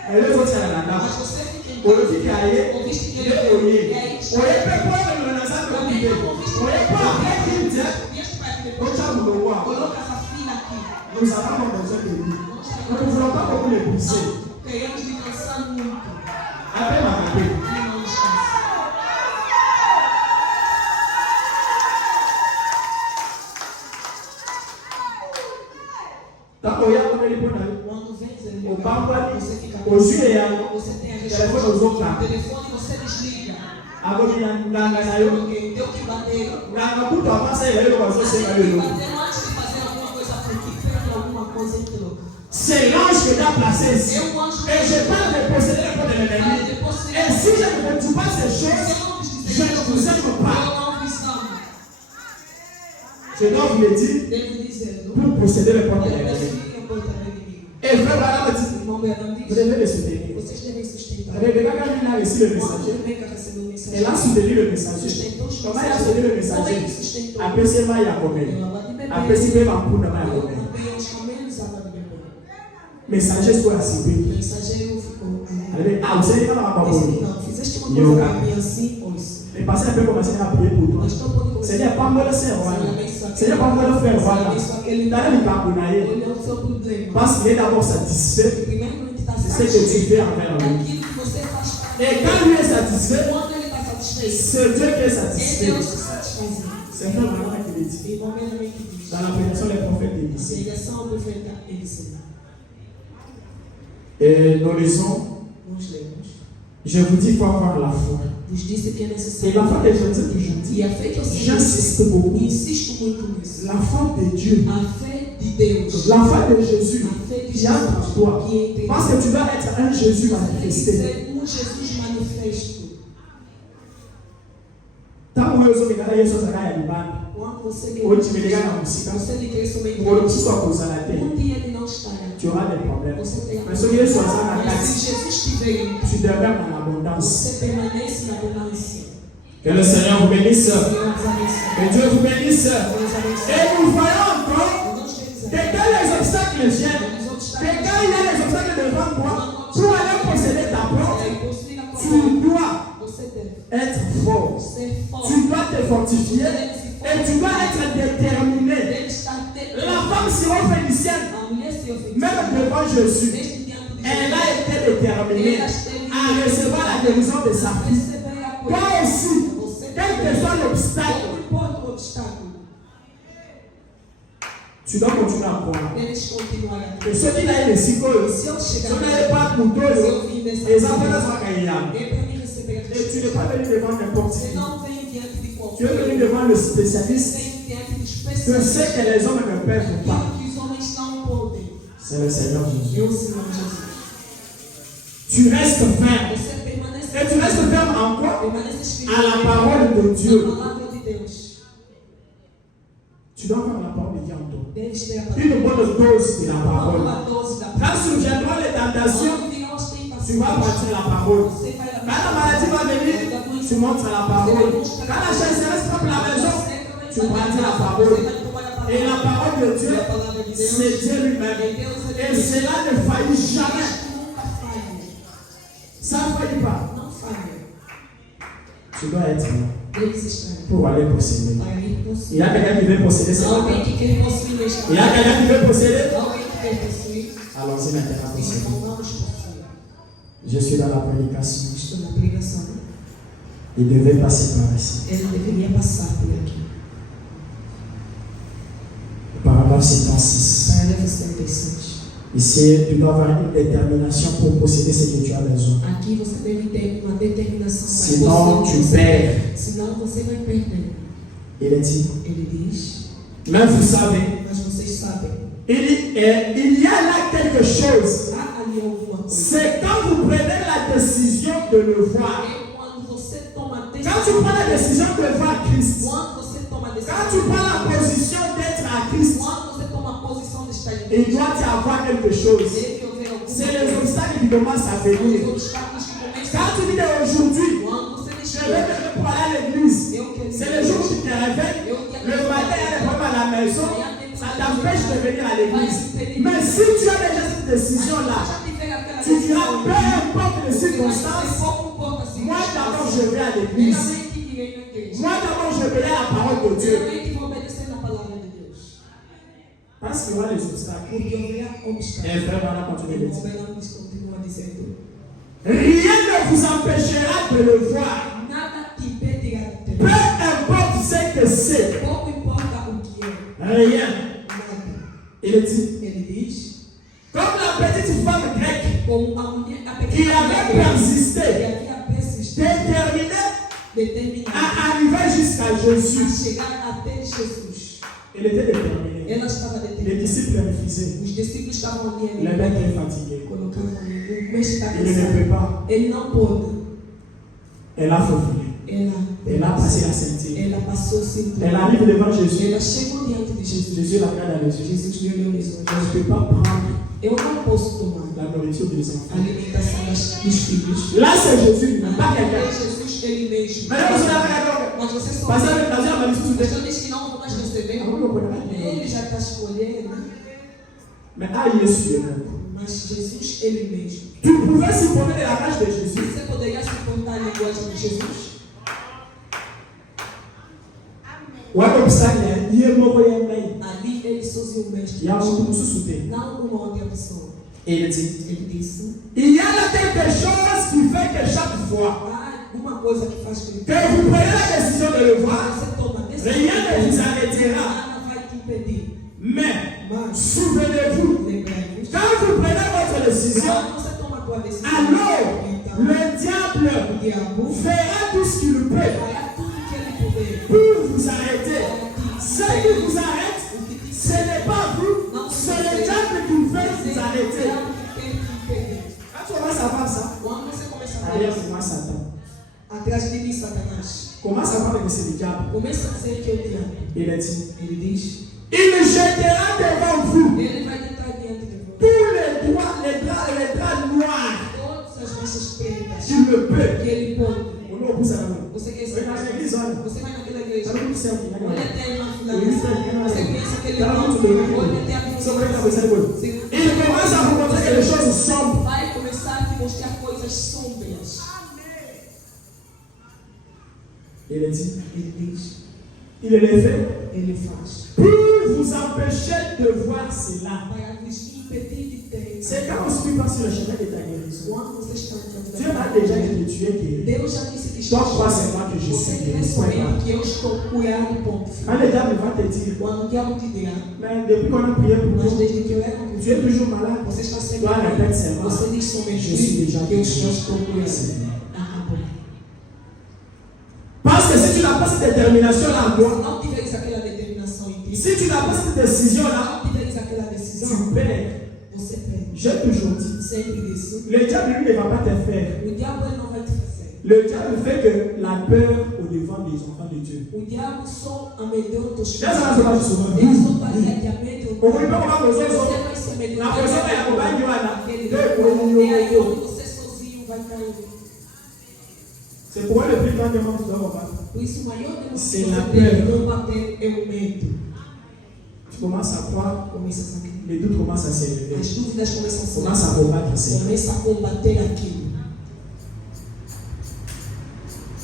Ale fo tɛ na na. Mas você fica em Olu fi ka ye. ouviste que Ye o ye. E aí, O ye bɛ bɔ ne lɔ na sanfɛ o ye. O ye bɔ a bɛ k'i jɛ. vieste para que O depois tɛ mun wa. coloca essa filha aqui. Nous avons besoin de lui. Nous ne voulons pas beaucoup les pousser. Não queremos lhe cansar muito. Appelle ma copine. E não descansa. Tant o ya ko bɛ pour na. Quando vem dizer, O banco ali. você fica O juiz ya. você tem a Telefone os outros resposta. lá. O telefone você desliga. Agora na nganga na yo. Alguém deu que bater. Nganga kuto apasa ile ile kwa sose na yo. Antes de fazer alguma coisa por ti, perde alguma coisa em troca. C'est l'ange que tu as placé ici. Eu anjo Et je parle de posséder le corps de l'ennemi. Et si je ne vous dis pas ces choses, je ne vous aime pas. Eu não vos amo. Je dois vous le dire Devo dizendo. pour posséder le corps de Eu l'ennemi. possui o corpo do inimigo. Et frère Branham me dit, Irmão Branham vous diz. devez le soutenir. Vocês devem sustentar. Rebecca, quand il a reçu le Quando messager, Rebeca recebeu o elle a mensageiro, soutenu le messager. sustentou os Comment elle a soutenu le mensageiros. Como é que messager? sustentou? Après, c'est moi qui a commis. Ela de bebê. Après, c'est moi qui a Eu commis. também os camelos ela de bebê. Messager soit assis. O mensageiro ficou. Ah, vous savez, quand on va Disse, pas não, fizeste uma coisa para mim assim ou isso. les pasteurs peuvent commencer à prier pour toi. Mas não pode começar. Seigneur, pas moi le Seigneur. Seigneur, pas moi le frère. Voilà. Ele Dans le cabonaye, Ele é o seu problema. parce qu'il est d'abord satisfait Primeiramente está de ce que tu fais envers lui. daquilo que você faz para Et ele. quand lui est satisfait, Quando ele está satisfeito, c'est Dieu qui est é satisfait. Deus que satisfaz. C'est frère Branham qui le dit. E primeiramente diz. Dans la prédication des prophètes de Dieu. Pregação ao profeta Eliseu. Et nous lisons, Nós lemos. je vous dis, il faut avoir la foi. Vos disse que é Et necessário. la foi de Jésus, toujours dit, E a fé que eu sempre j'insiste beaucoup. insisto muito nisso. La foi de Dieu, A fé de Deus. la foi de Jésus A fé de qui entre en Jesus. toi. Que entre Parce que tu dois être un Jésus Você tem que manifesté. ser um Jesus manifesto. Tant que vous avez Yesu azalaka ya libanda, Quando você otimeleka na musika, você lhe quer somente olokusu akozala te, um dia ele não estará. tu auras des problèmes. Você tem Mais soki Yesu azalaka na Mas kati, se Jesus estiver em tu demeures dans l'abondance. você permanece na abundância. Que le Seigneur vous bénisse. Senhor nos abençoe. Que Dieu vous bénisse. Deus abençoe. Et nous voyons encore Nós temos que aqui quand les obstacles viennent, os que obstáculos. quand il y a les obstacles devant toi, pour aller posséder ta porte, E possuir a tua tu porta. dois Você deve être fort. ser forte. Tu dois te fortifier et tu dois être déterminé. Deve estar La femme syrophénicienne, A mulher se ofendeu. même devant Jésus, Desde diante de elle Jesus. a été déterminée à recevoir la guérison de sa fille. Receber a Toi coisa. aussi, quel que soit l'obstacle, Não importa o obstáculo. tu dois continuer à croire. Eles continuarão. Et ceux qui n'aient les psychos, Se eu ceux chegar qui n'aient pas de couteau, se eu vim dessa les enfants ne sont pas gagnés. é para mim receber a Et tu n'es pas venu devant n'importe Você qui. não vem diante de Tu es qualquer venu devant le spécialiste Vem diante dos de ce especialistas. que les hommes ne peuvent pas. Aquilo que os homens não podem. C'est le Seigneur Jésus. É o Senhor Jesus. Tu restes ferme. Você permanece Et tu restes ferme en quoi? Permanece À la parole de Dieu. A palavra de Deus. Tu dois avoir la parole de Dieu en toi. Deves ter a palavra. Une bonne dose de la parole. Uma dose da Quand palavra. surviendront les tentations, Quando virão as tentações, tu vas partir la parole. você vai Quand la maladie va venir, tu montres la parole. Quand la chasseresse frappe la maison, tu prends la parole. Et la parole de Dieu, c'est Dieu lui-même. Et cela ne faillit jamais. Nunca falha. Ça ne faillit pas. Não falha. Tu dois être là Deves estar pour aller posséder. para ir Il possuir. y a quelqu'un qui veut posséder ce Alguém matin. que quer possuir neste Il y a quelqu'un qui veut posséder. Alguém que quer possuir. Allons-y maintenant à posséder. Então vamos possuir. Je suis dans la prédication. Estou na pregação. Il devait passer par ici. Ele deveria passar por aqui. Parabole 56. Parágrafo 76. Ici, tu dois avoir une détermination pour posséder ce que tu as besoin. Aqui você deve ter uma determinação para Sinon, tu perds. Senão você vai perder. Il est dit. Ele diz, Mais vous savez, mas vocês sabem, il y a là quelque chose. há ali alguma coisa. C'est quand vous prenez la décision de le voir. É quando você toma a Quand tu decisão. prends la décision de voir Christ. Quando você toma a decisão. Quand tu prends la position d'être à Christ. Quando você toma a posição de estar em Il Cristo. doit y avoir quelque chose. Deve haver alguma C'est les coisa. obstacles qui commencent à Os venir. obstáculos que começam. Quand tu dis aujourd'hui, Quando você je deixa. vais te lever pour aller à l'église. Eu quero. C'est le jour où tu te réveilles. Le matin, il y a des problèmes à la maison. Ça t'empêche de venir à l'église. Mais si tu as déjà cette décision-là, tu diras, peu importe les circonstances, moi d'abord je vais à l'église. Moi d'abord je vais à la parole de Dieu. Parce qu'il y aura les obstacles. Et vraiment, on va continuer de dire. Rien ne vous empêchera de le voir. Peu importe ce que c'est. Rien. Il dit. Comme la petite femme grecque qui avait persisté, déterminée à arriver jusqu'à Jésus. Elle était déterminée. Les disciples refusaient. Os discípulos estavam ali. Le maître est fatigué. Colocando ali. O mestre está Il ne peut pas. Ele não pôde. Elle a failli. Elle a passé la ceinture. Ela passou o cinturão. Elle arrive devant Jésus. Ela chegou diante de Jesus. Jésus la regarde dans les yeux. Jesus lhe olhou nos olhos. Je ne peux pas prendre Eu não posso tomar la nourriture des a enfants. alimentação dos filhos. Là, c'est Jésus, pas quelqu'un. É Jesus ele mesmo. Maintenant, vous avez regardé. Mas você só Parce que la deuxième malédiction, Mas c'est eu disse que não vou mais receber. Ele já está escolhendo. mais ah, Jésus. Mas Jesus ele mesmo. Tu pouvais supporter la rage de Jésus. Você poderia suportar a linguagem de Jesus? One obstacle, il est mort. Ali ele sozinho mesmo. Il y a un sous-souté. Não uma outra pessoa. Et il dit, Ele disse. il y a là quelque chose qui fait que chaque fois Há alguma coisa que faz com que vous prenez la décision de le voir, você toma a decisão. rien ne vous arrêtera. Nada vai te impedir. Mais, Mas souvenez-vous, lembrai-vos. quand vous prenez votre décision, Quando você toma a tua decisão, alors então le diable o diabo fera tout ce qu'il peut fará tudo que ele puder. pour vous arrêter. Ce Para qui vous arrête, ce n'est pas vous, c'est le diable qui veut vous arrêter. Quand tu commences à voir ça, Quando você começa a derrière ver moi Satan. atrás de mim, Satanás, Commence à voir que c'est le diable. começa a dizer que é o diabo. Il a dit, Ele diz, il jettera devant vous ele vai tentar diante de tous você les draps noirs todas as manchas pretas Tu le peux. que ele pode. On est au bout de la main. Você quer Você ser vai na igreja, olha. Você vai naquela igreja. Sabe o que é? Olha até a irmã fulana. Isso é. Você conhece aquele Tá irmão. muito bem. Olha até a irmã. Só vai cabeça de boi. Sim. Il commence à vous montrer que les choses sombres. Vai começar a te mostrar coisas sombras. Il dit, Ele diz, il le fait ele faz. pour vous empêcher de voir cela. Para vos impedir de ter. C'est quand on suit pas sur le chemin de ta guérison. Quando vocês estão Dieu m'a déjà dit que tu es guéri. Deus já disse que Toi, está crois seulement que je Você suis crê guéri. somente que eu estou curado, ponto Quand final. le diable va te dire, Quando o diabo te dirá, mais depuis qu'on a prié pour mas nous, desde que eu era tu es toujours malade. você está sempre Toi, répète seulement, Você diz somente je suis déjà que eu guéri. já estou curado. C'est- Acabou. Parce que si tu n'as pas cette détermination-là en Se toi, não tiveres aquela determinação em ti, si tu n'as pas cette décision-là, não tiveres aquela decisão, tu perds. você perde. J'ai toujours dit, Sempre disse. le diable lui ne va pas te faire. O diabo ele não vai te fazer. Le diable fait que la peur au devant des enfants de Dieu. O diabo só amedronta os Essa é a palavra souvent. Ele só faria que amedrontar. On ne peut pas voir les Você autres. vai se La amedrontar. personne est accompagnée là. Aquele Deux, é aí onde você sozinho vai cair. C'est pourquoi le plus grand démon que tu dois combattre. Por isso, o maior demônio que C'est você la deve peur. combater é o medo. Tu commences à croire, Começa a saber. les doutes commencent à s'élever. As dúvidas começam a se Commence à combattre ça. Começa a combater aquilo.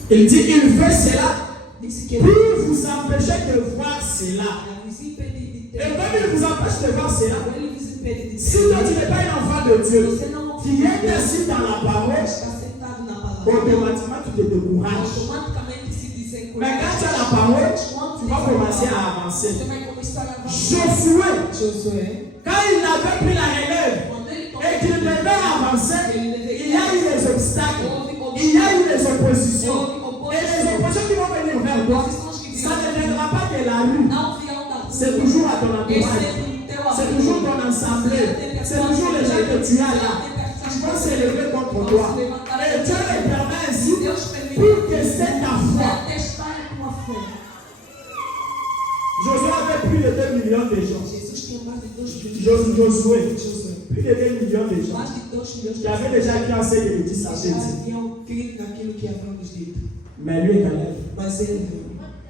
Il dit, il fait cela Disse que pour ele vous empêcher de voir cela. vos impede de ter. Et comme il vous empêche de voir cela, Ele vos impede de si toi tu n'es pas un enfant de Dieu, Você não qui est assis dans la parole, está sentado na palavra. automatiquement tu te décourages. Automaticamente se desencoraja. Mais quand tu as la parole, Quando tu vas commencer à avancer. Você vai começar a avançar. Josué, Josué, quand il avait pris la relève quando ele tomou et qu'il devait avancer, il y a eu des obstacles, il y a eu des oppositions. Et les oppositions qui vont venir vers toi, ça ne viendra pas de la rue. não virão da rua. C'est toujours à ton É entourage. sempre no teu C'est apoio. toujours ton assemblée. C'est toujours les gens que tu as là. Qui vont s'élever contre toi. Et Dieu les permet ainsi Deus permite pour tester ta foi. para testar a tua fé. Josué avait plus de 2 millions de gens. Jesus tinha mais de 2 milhões. Josué, Josué. plus de 2 millions de gens Mais de 2 milhões qui avaient déjà écrit en ces bêtises à já Jésus. haviam crido naquilo que havíamos dito. Mais lui et Caleb Mas ele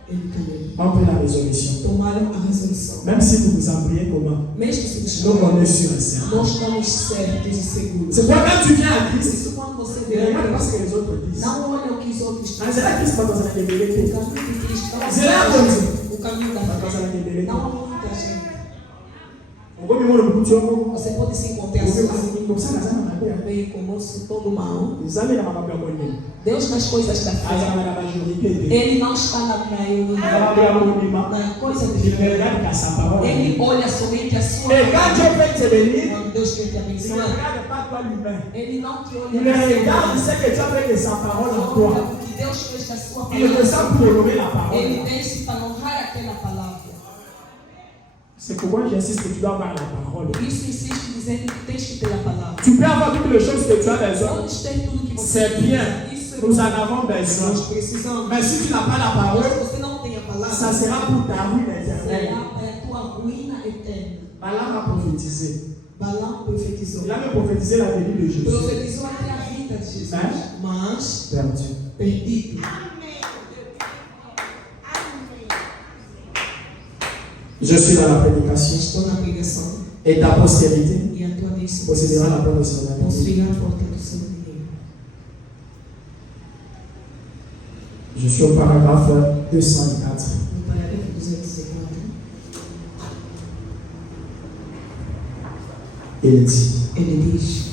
Caleb, ont pris la résolution. tomaram a resolução. Même si vous vous embrouillez comment, Mesmo se nous on nos est sûr et certain. nós estamos certos e seguros. C'est pourquoi quand tu viens à Por Christ, isso, quando você ne vê regarde pas ce Cristo, que les autres disent. não olha o que os outros Ah, dizem. c'est là Christ pas dans la O vérité. caminho de Cristo não C'est là qu'on dit. o caminho da Pas dans fé. la vérité. Não há muita gente. On va me le couture. Você pode se encontrar Comme ça, ça m'a bien. meio conosco todo mal. Vous savez, la maman bien bonne. Deus nas coisas da Ah, fé, ça la majorité. Ele não está na maioria, La maman bien bonne. na coisa Il de ne fé. regarde qu'à sa parole. Ele Et olha somente a sua quand Dieu palavra. peut te bénir, Quando Deus quer te il ne abençoar, regarde pas toi l'humain. Ele não te olha Il na sua regarde palavra. ce que tu as fait de sa parole en Olha toi. o que Deus fez da sua Il le palavra. sent pour honorer la Ele parole. desce para honrar aquela palavra. C'est pourquoi j'insiste que tu dois avoir la parole. Por isso insiste dizendo que tens que ter a palavra. Tu peux avoir toutes les choses que tu as besoin. Podes ter tudo que você C'est bien. Isso é Nous bom. en avons besoin. Nós precisamos. Mais si tu n'as pas la Mas parole, se você não tem a palavra, ça sera pour ta ruine éternelle. será para a tua ruína eterna. Balaam a prophétisé. Balaão profetizou. Il a même prophétisé la venue de Jésus. Profetizou até a vinda de Jesus. Mas Perdu. perdido. Je suis dans la prédication. Estou na pregação. Et ta postérité E a tua possédera la descendência porte de son ennemi. possuirá a porta do seu inimigo. Je suis au paragraphe 204. No parágrafo 204, Il dit, ele diz: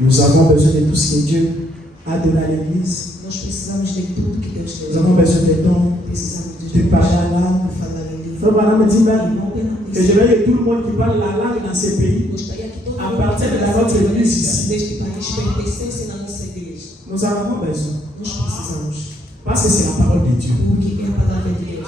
nous avons besoin de tout ce que Dieu a donné à l'Église. Nós precisamos de tudo que Deus Nous deu. avons besoin de dons, Precisamos de de parler à Deus. langue. Falar em língua. Frère Branham me dit même Irmão Bernardo que je veux que tout le monde qui parle la langue dans ces pays, gostaria que todo à mundo partir de la nossa église ici, deste país pertencesse na nossa igreja. nous en avons besoin. Nós precisamos. Parce que c'est la parole de Dieu. Porque é a palavra de Deus.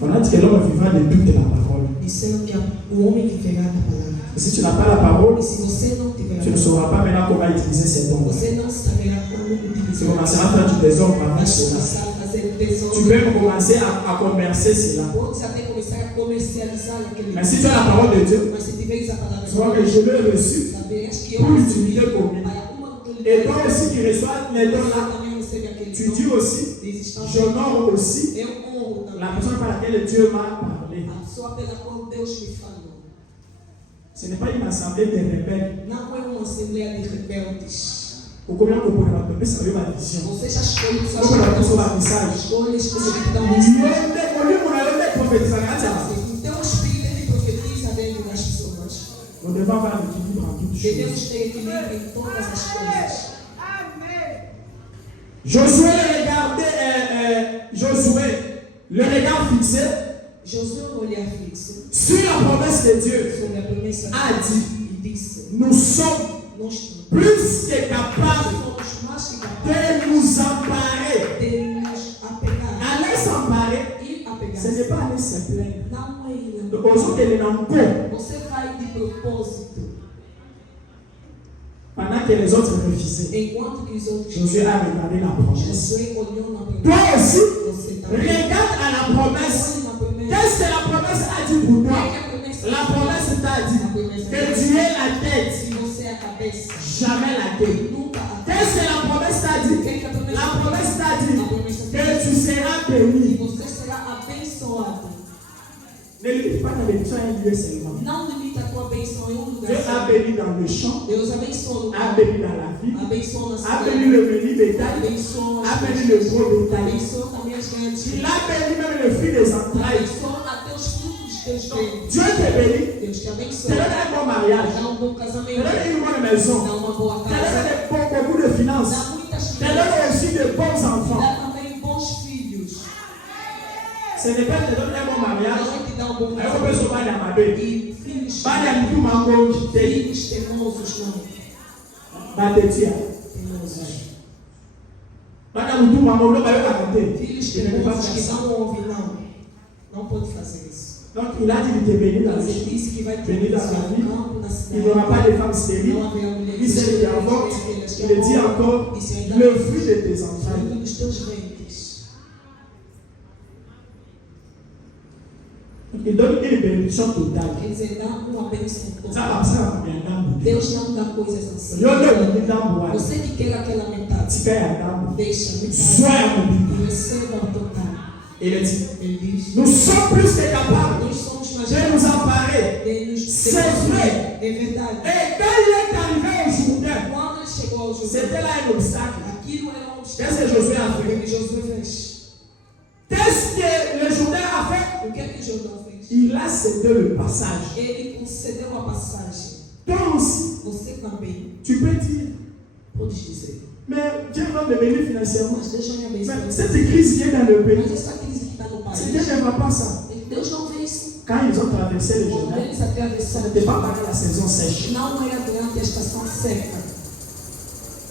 On a dit que l'homme vivra de toute la parole. Disseram que o homem viverá da palavra. Et si tu n'as pas la parole, E se você não tiver a tu ne palavra, sauras pas maintenant comment utiliser ces dons. você não saberá como Tu utilizar. commenceras à faire du désordre pendant Vai cela. começar a fazer desordem. tu peux commencer à converser cela. Pode até começar a comercializar aquele. Mais si tu as la parole de Dieu, Mas se tiveres a palavra tu vois que je l'ai reçu saberás que pour eu l'utilité commune. para uma Et toi aussi qui reçois les dons là, também recebe aquele. tu dis aussi, j'honore aussi Eu honro também la personne par laquelle Dieu m'a parlé. a pessoa pela qual Deus me falou. Ce n'est pas une assemblée de rebelles. Não é uma assembleia de rebeldes. Ou combien de fois on peut savoir ma vision. Você já escolhe Ou combien de fois ma message. escolhas que você dá Au uma lieu on a le prophétisation. Então o Espírito ele profetiza dentro das pessoas. Nous devons avoir l'équilibre en toutes choses. Devemos ter equilíbrio em todas as coisas. Josué le regard fixé Josué, um olhar fixo sur la promesse de Dieu, sobre a promessa a dit, e disse: nous sommes Nós plus que capables somos mais que capazes de nous emparer. de nos apegar. Aller s'emparer, E apegar. ce n'est pas aller se plaindre. Não é ir Donc, aux autres, elle est en cours. Você vai de propósito, Pendant que les autres refusaient, enquanto que os outros. Josué a regardé la promesse. Josué olhou na Toi promessa. aussi, Você também. regarde à la promesse. Olhe na promessa. Qu'est-ce que la promesse a dit pour toi? O que a promessa La promesse t'a dit que tu es la tête, Se você é a cabeça, jamais la tête. nunca a Qu'est-ce que la promesse t'a O dit? que a promessa La promesse t'a dit A promessa que tu seras E béni. você será abençoado. Ne limite pas ta bénédiction à un lieu seulement. Não limita a tua bênção em lugar Dieu a só. béni dans le champ, Deus abençoa no a campo, béni dans la vie, abençoa na a cidade, béni le menu bétail, abençoa a as béni le gros coisas, bétail. abençoa também as grandes, Il a béni même le fruit des entrailles. abençoa até os frutos dos teus Donc, ventres. Dieu te bénit, Deus te te abençoe. donne un bon mariage, Dá bom te casamento, donne une bonne maison, dá uma boa te casa, donne beaucoup de finances, dá muitas te donne filhas, aussi de bons enfants. dá também bons filhos. Ce n'est pas te donner un bon mariage. Não é te dar um bom Aí eu penso, casamento vai dar uma bem. e filhos, Vai dar muito mango, tem. filhos teimosos, não. Vai ter tia. Teimosos. Vai dar muito mango, não vai aguentar. Filhos Il ne peut pas teimosos que faire ça. não ouvem, não. Não pode fazer isso. Donc il a dit de te bénir dans Mas le ele champ. disse que vai ter Béni dans la no vie. campo, na Il cidade. n'y aura pas de femmes stériles. Não haverá mulheres Ni celles qui estériles, avortent. aquelas que Il dit abortam, encore, e se ainda le fruit de tes entrailles. fruto dos teus ventres. Il donne une bénédiction totale. Quer dizer, dá uma bênção Ça toda. va ça bien dans Deus não dá coisas assim. le monde dans bois. Você que quer aquela metade, Tu fais un dame. deixa a Sois metade à mon e receba o total. Il dit, Ele diz: nous sommes plus que capables Nós somos mais de nous emparer. de nos C'est vrai. É verdade. Et quand il est arrivé au Jourdain, Quando ele chegou ao c'était Jordão, là un obstacle. aquilo era um Qu'est-ce que Josué a fait? O que Josué fez? Qu'est-ce que le Jourdain a fait? O que é que Jordão fez? Il a cédé le passage. Ele concedeu a passagem. Toi aussi, Você também tu peux dire, pode dizer: mais Dieu va me bénir financièrement. Mas Deus já me Mais abençoou. cette crise vient dans le pays. Mas essa crise que está no Si Dieu país, ne va pas ça, Deus não vê isso. quand ils ont traversé le Quando Jourdain, eles atravessaram, ce n'était pas pendant la saison sèche. não era durante a estação seca.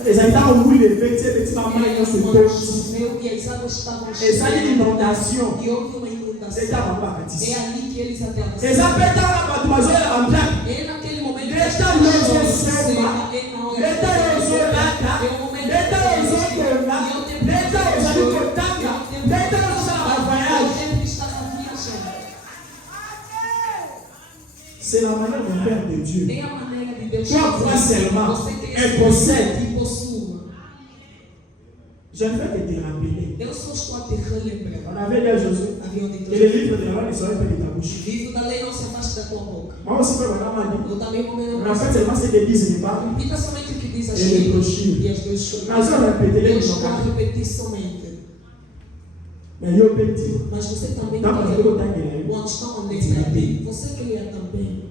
Les habitants ont voulu les petits mamans dans ce Quando temps. choveu e as águas estavam Et ça, il y a une inondation. e houve uma C'est inundação. à ma É ali que eles Et atravessaram. ça peut être la batoiseau en train. É naquele momento L'État que a nous chuva sauve. seca, é na hora L'État nous sauve là. É o momento L'État nous sauve là. L'État nous sauve au Tanga. L'État nous sauve à voyage. C'est la manière de faire de Dieu. É a maneira de Deus Toi, crois seulement. Você Et possède. e possua. Je ne fais que te rappeler. Eu só estou a te relembrar. On avait dit à Josué Havia dito: que les livres de la loi ne seraient pas de ta bouche. o livro da lei não se afaste da tua boca. Moi aussi, quand on m'a dit, Eu também vou me on lembrar. a fait seulement ce que disent les Bibles. Repita somente o que diz a Et les brochures. e as duas coisas. Nós vamos repetir Eu les estou a brochures. repetir somente. Mais yo petit. Mas você também Dá para ver quer. o tanque lá. Quando estão onde está aqui, você queria também.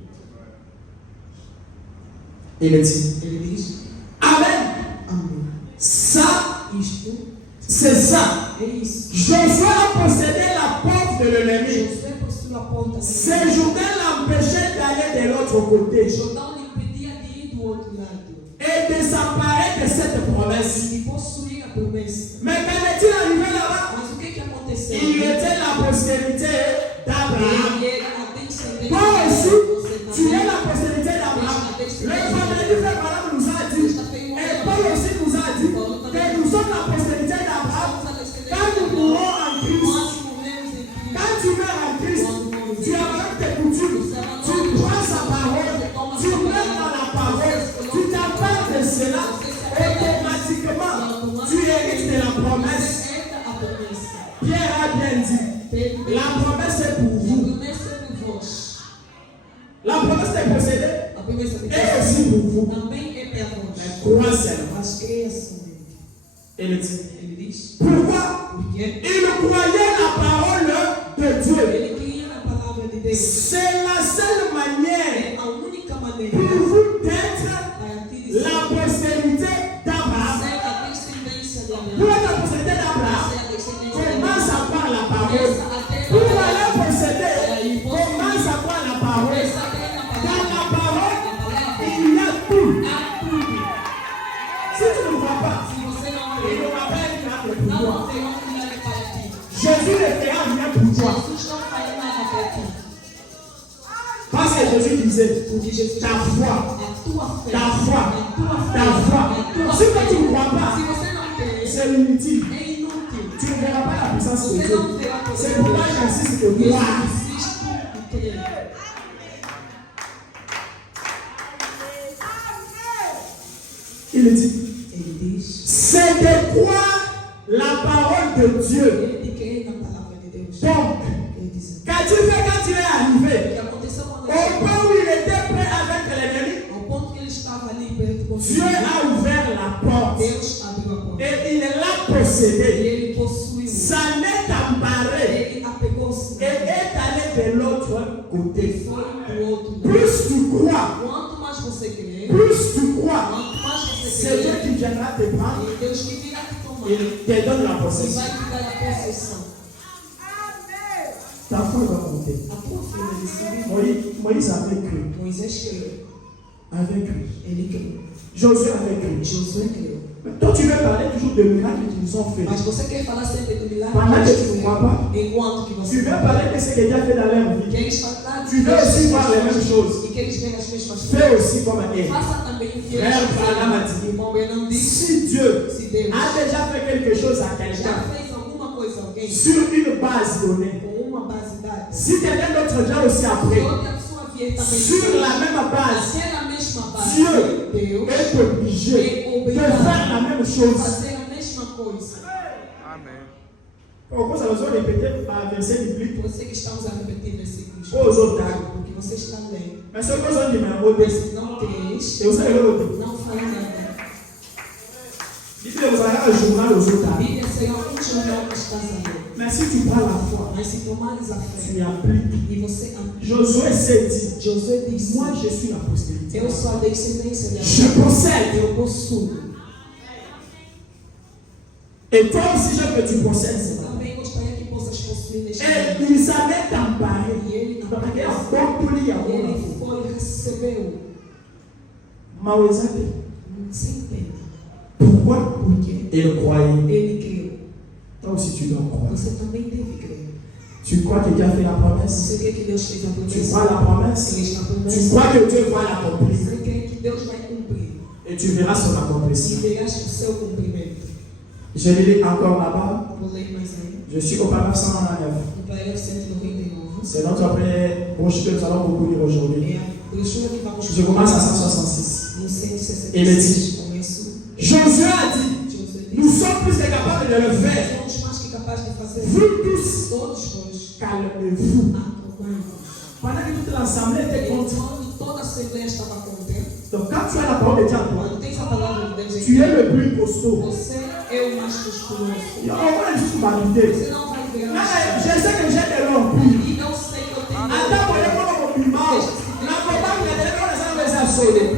Il dit, Ele diz: Amen. Amém. Ça, Isto c'est ça. é isso. Josué a possédé la porte de l'ennemi. Josué possui a porta. Ce Jourdain l'empêchait d'aller de l'autre côté Jordão lhe impedia de ir do outro lado et de s'emparer de cette promesse. e de possuir a promessa. Mais quand est-il arrivé là-bas, Mas o que aconteceu? il était la postérité d'Abraham. Ele era a descendência Toi aussi, de tu es la postérité d'Abraham. Le vendredi frère Balaam nous a dit, et Paul aussi nous a dit, que nous sommes la postérité d'Abraham quand nous mourrons en Christ. de la promesse. Pierre a bien dit, la promesse est pour vous. La promesse est possédée et aussi pour vous. Mais crois seulement. Et il dit, pourquoi? Il croyait la parole de Dieu. C'est la seule manière pour vous d'être la postérité d'Abraham. Pour être la postérité d'Abraham, commence à voir la parole. Pour aller posséder, commence à voir la parole. Dans la parole, il y a tout. Si tu ne vois pas, il ne va pas être là pour toi. Jésus le fera venir pour toi. Parce que Jésus disait, ta foi. Si toi tu ne crois pas, c'est inutile. Tu ne verras pas la puissance de Dieu. C'est pourquoi j'insiste de croire. Il dit, c'est de croire la parole de Dieu. Donc, qu'as-tu fait quand il est arrivé? Au point où il était prêt avec l'ennemi, Dieu a ouvert la porte et il l'a possédé. Sa nez embarré et est allé de l'autre côté. Plus tu crois, c'est Dieu qui viendra te prendre et te donne la possession. Ta foi va monter. Moïse avait cru. Josué avait cru. Toi, tu veux parler toujours de miracles qu'ils nous ont fait. Pendant que tu ne crois pas, tu veux parler de ce que Dieu a fait dans leur vie. Tu veux aussi voir les mêmes choses. Fais aussi comme elle. Frère Branham a dit, si Dieu a déjà fait quelque chose à quelqu'un sur une base donnée, si quelqu'un d'autre vient aussi après, sur la même base, Dieu est obligé de faire la même chose. Amen. Pourquoi ça va répéter par verset biblique? Aux autres dames. Mais ce que vous avez dit, mais vous savez l'autre. Dites-le, vous avez un journal aux autres dames. Mais si tu prends la foi, tu appliques. Josué s'est dit, moi je suis la postérité. Je possède. Et toi aussi je veux que tu possèdes ça. Et il savait t'emparer. Pourquoi? Il croyait. Toi aussi tu dois croire. Tu crois que Dieu a fait la promesse? Tu crois la promesse? Tu crois que Dieu va l'accomplir? Et tu verras son accomplissement. Je lis encore là-bas. Je suis au paragraphe 199. C'est notre première broche que nous allons beaucoup lire aujourd'hui. Je commence à 166. Et il dit, Josué a dit, nous sommes plus que capables de le faire. Vous tous, calmez-vous. Pendant que toute l'assemblée était contre. Donc quand tu as la parole de Dieu en toi, tu es le plus costaud. On va juste m'arrêter. Je sais que j'ai des longs coups. Attends, on est pas au piment. La compagnie de l'État, on les a assolés.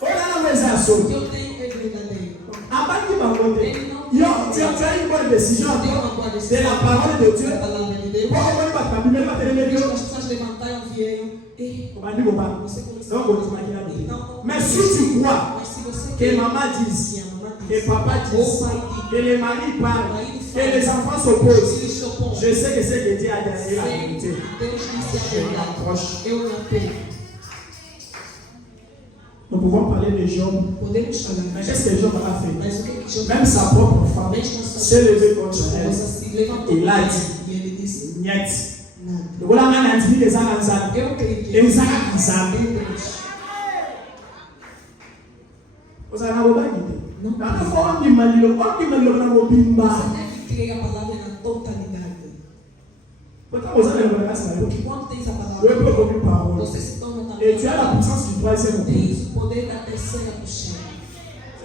On les a assolés. Avant qu'il m'a voté, tu as une bonne décision de la parole de Dieu. Mais si tu crois que maman dise, que papa dise, que les maris parlent, que les enfants s'opposent, je sais que c'est que Dieu a gagné la vérité. Je m'approche. Nous pouvons parler de Job. Mais qu'est-ce que Job a fait? Même sa propre femme s'est levée contre elle. Il a dit, Niet. Voilà, on a dit les Aranzan. Et les Aranzan. Vous avez un Não Não precisa. for onde malilo, onde malilo na mobimba. Você deve crer a palavra na totalidade. Pourtant, vous avez le bagage, Porque quando tens a vous palavra, pouvez comme parole. você se torna Et também. tu as la puissance du troisième pouls. Tens o poder da terceira puxada.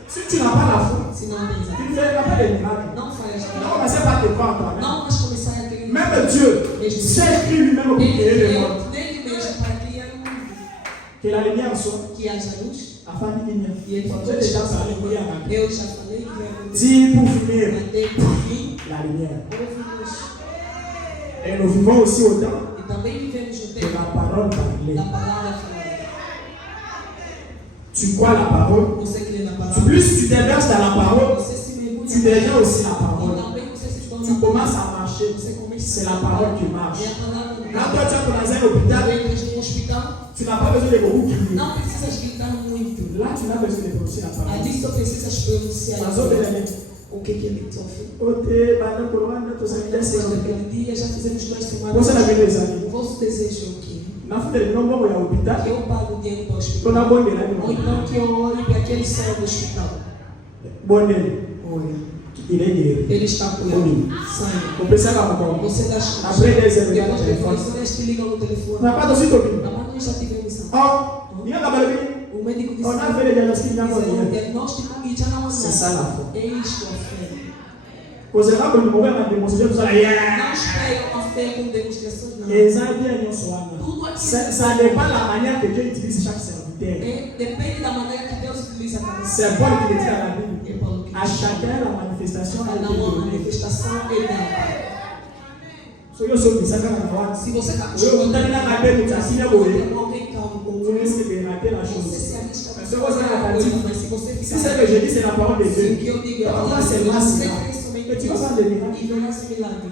Si tu n'as pas la foi, Se não tens a tu fé, ne feras pas des miracles. não faz Tu nada. vas commencer par te croire toi-même. Não vais começar a crer. Même Dieu s'écrit lui-même pour Ele créer le criou monde. nele mesmo para criar o mundo. Que la lumière soit. Que haja luz. Afin qu'il y ait. E ele J'ai déjà parlé de lumière. Eu já falei que é Dis pour finir até por fim, la lumière. ouvimos. Et nous vivons aussi au temps E também vivemos o de tempo la parole parlée. da palavra falada. Tu crois la parole. Você crê na Tu palavra. plus tu t'héberges dans la parole, Você se mergulha. tu deviens aussi la E parole. também você se torna. Tu commences à marcher. Você começa. C'est la parole qui marche. É a palavra. Quand toi tu es dans un hôpital, Entras no hospital, tu n'as pas besoin de beaucoup crier. não precisas gritar muito. Là, tu n'as besoin de prononcer la parole. Ali só precisas pronunciar Mas o bem, o que ele sofre. ote bana kolwana to sa Desde ndese. aquele dia já fizemos 2 semanas. Você na beleza. O vosso desejo é o quê? Na fude no bongo ya Que hôpital. eu pago dinheiro para o To hospital. na bonde na Ou ni. então que eu olhe para aquele céu do hospital. Bonde. Olha, Il est guéri. ele está curando. Sangue. On peut ça la bongo. Você dá chance. Après des heures, Depois regarde de téléphone. horas te ligam no telefone. On n'a pas de suite au A mãe já tivemos isso. Oh, il y a la belle. O médico disse On a fait les diagnostics que dans o le diagnóstico e já não há C'est ça la nada. foi. É isto a fé. Vous avez pas le moment de démontrer tout ça. Não espera a fé com demonstração, não. Et ça vient en soi. Tudo aquilo Ça dépend de la manière que Dieu utilise chaque serviteur. depende da maneira que Deus utiliza cada ser. C'est Paul qui le dit dans la Bible. É Paulo que À chacun la manifestation a cada été uma donnée. manifestação ele dá. So yo so bisa kana na watu. Se você está Wewe utani na Bible utasina boye. alguém calmo com Tu risques de rater la você chose. se arrisca Parce para que você fazer n'a uma pas coisa, dit. mas se você Si ficar c'est que je dis, c'est la parole de o Dieu. que eu digo é a Parfois palavra c'est de Deus, moi, você c'est là. crê somente Et tu vas nisso voir des miracles. e verá esse milagre.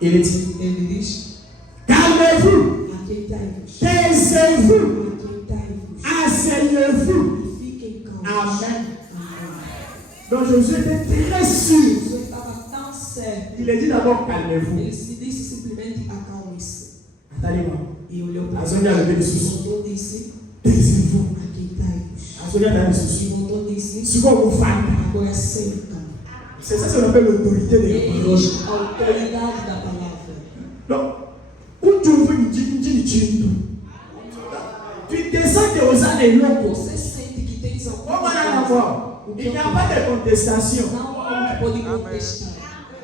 Il dit, Ele diz: calmez-vous, aquietai-vos, taisez-vous, aquietai-vos, asseyez-vous. e fiquem calmos. Amen. Amém. Donc Josué était très sûr. Jesus estava tão certo. Il a dit d'abord calmez-vous. Ele se disse simplesmente acalme-se. Attendez-moi. E olhou para A Sônia levou de sous. voltou e disse: Taisez-vous. aquietai-vos. A Sônia levou de E sous. voltou e disse: Ce qu'on vous fait. agora senta. C'est ça qu'on appelle l'autorité de la parole. Eis a autoridade da palavra. Donc, où tu veux une dîme, tu descends de aux années longues. Você sente que tens alguma Comment on a coisa. voir? Il n'y a pas de contestation. Não há um que pode contestar.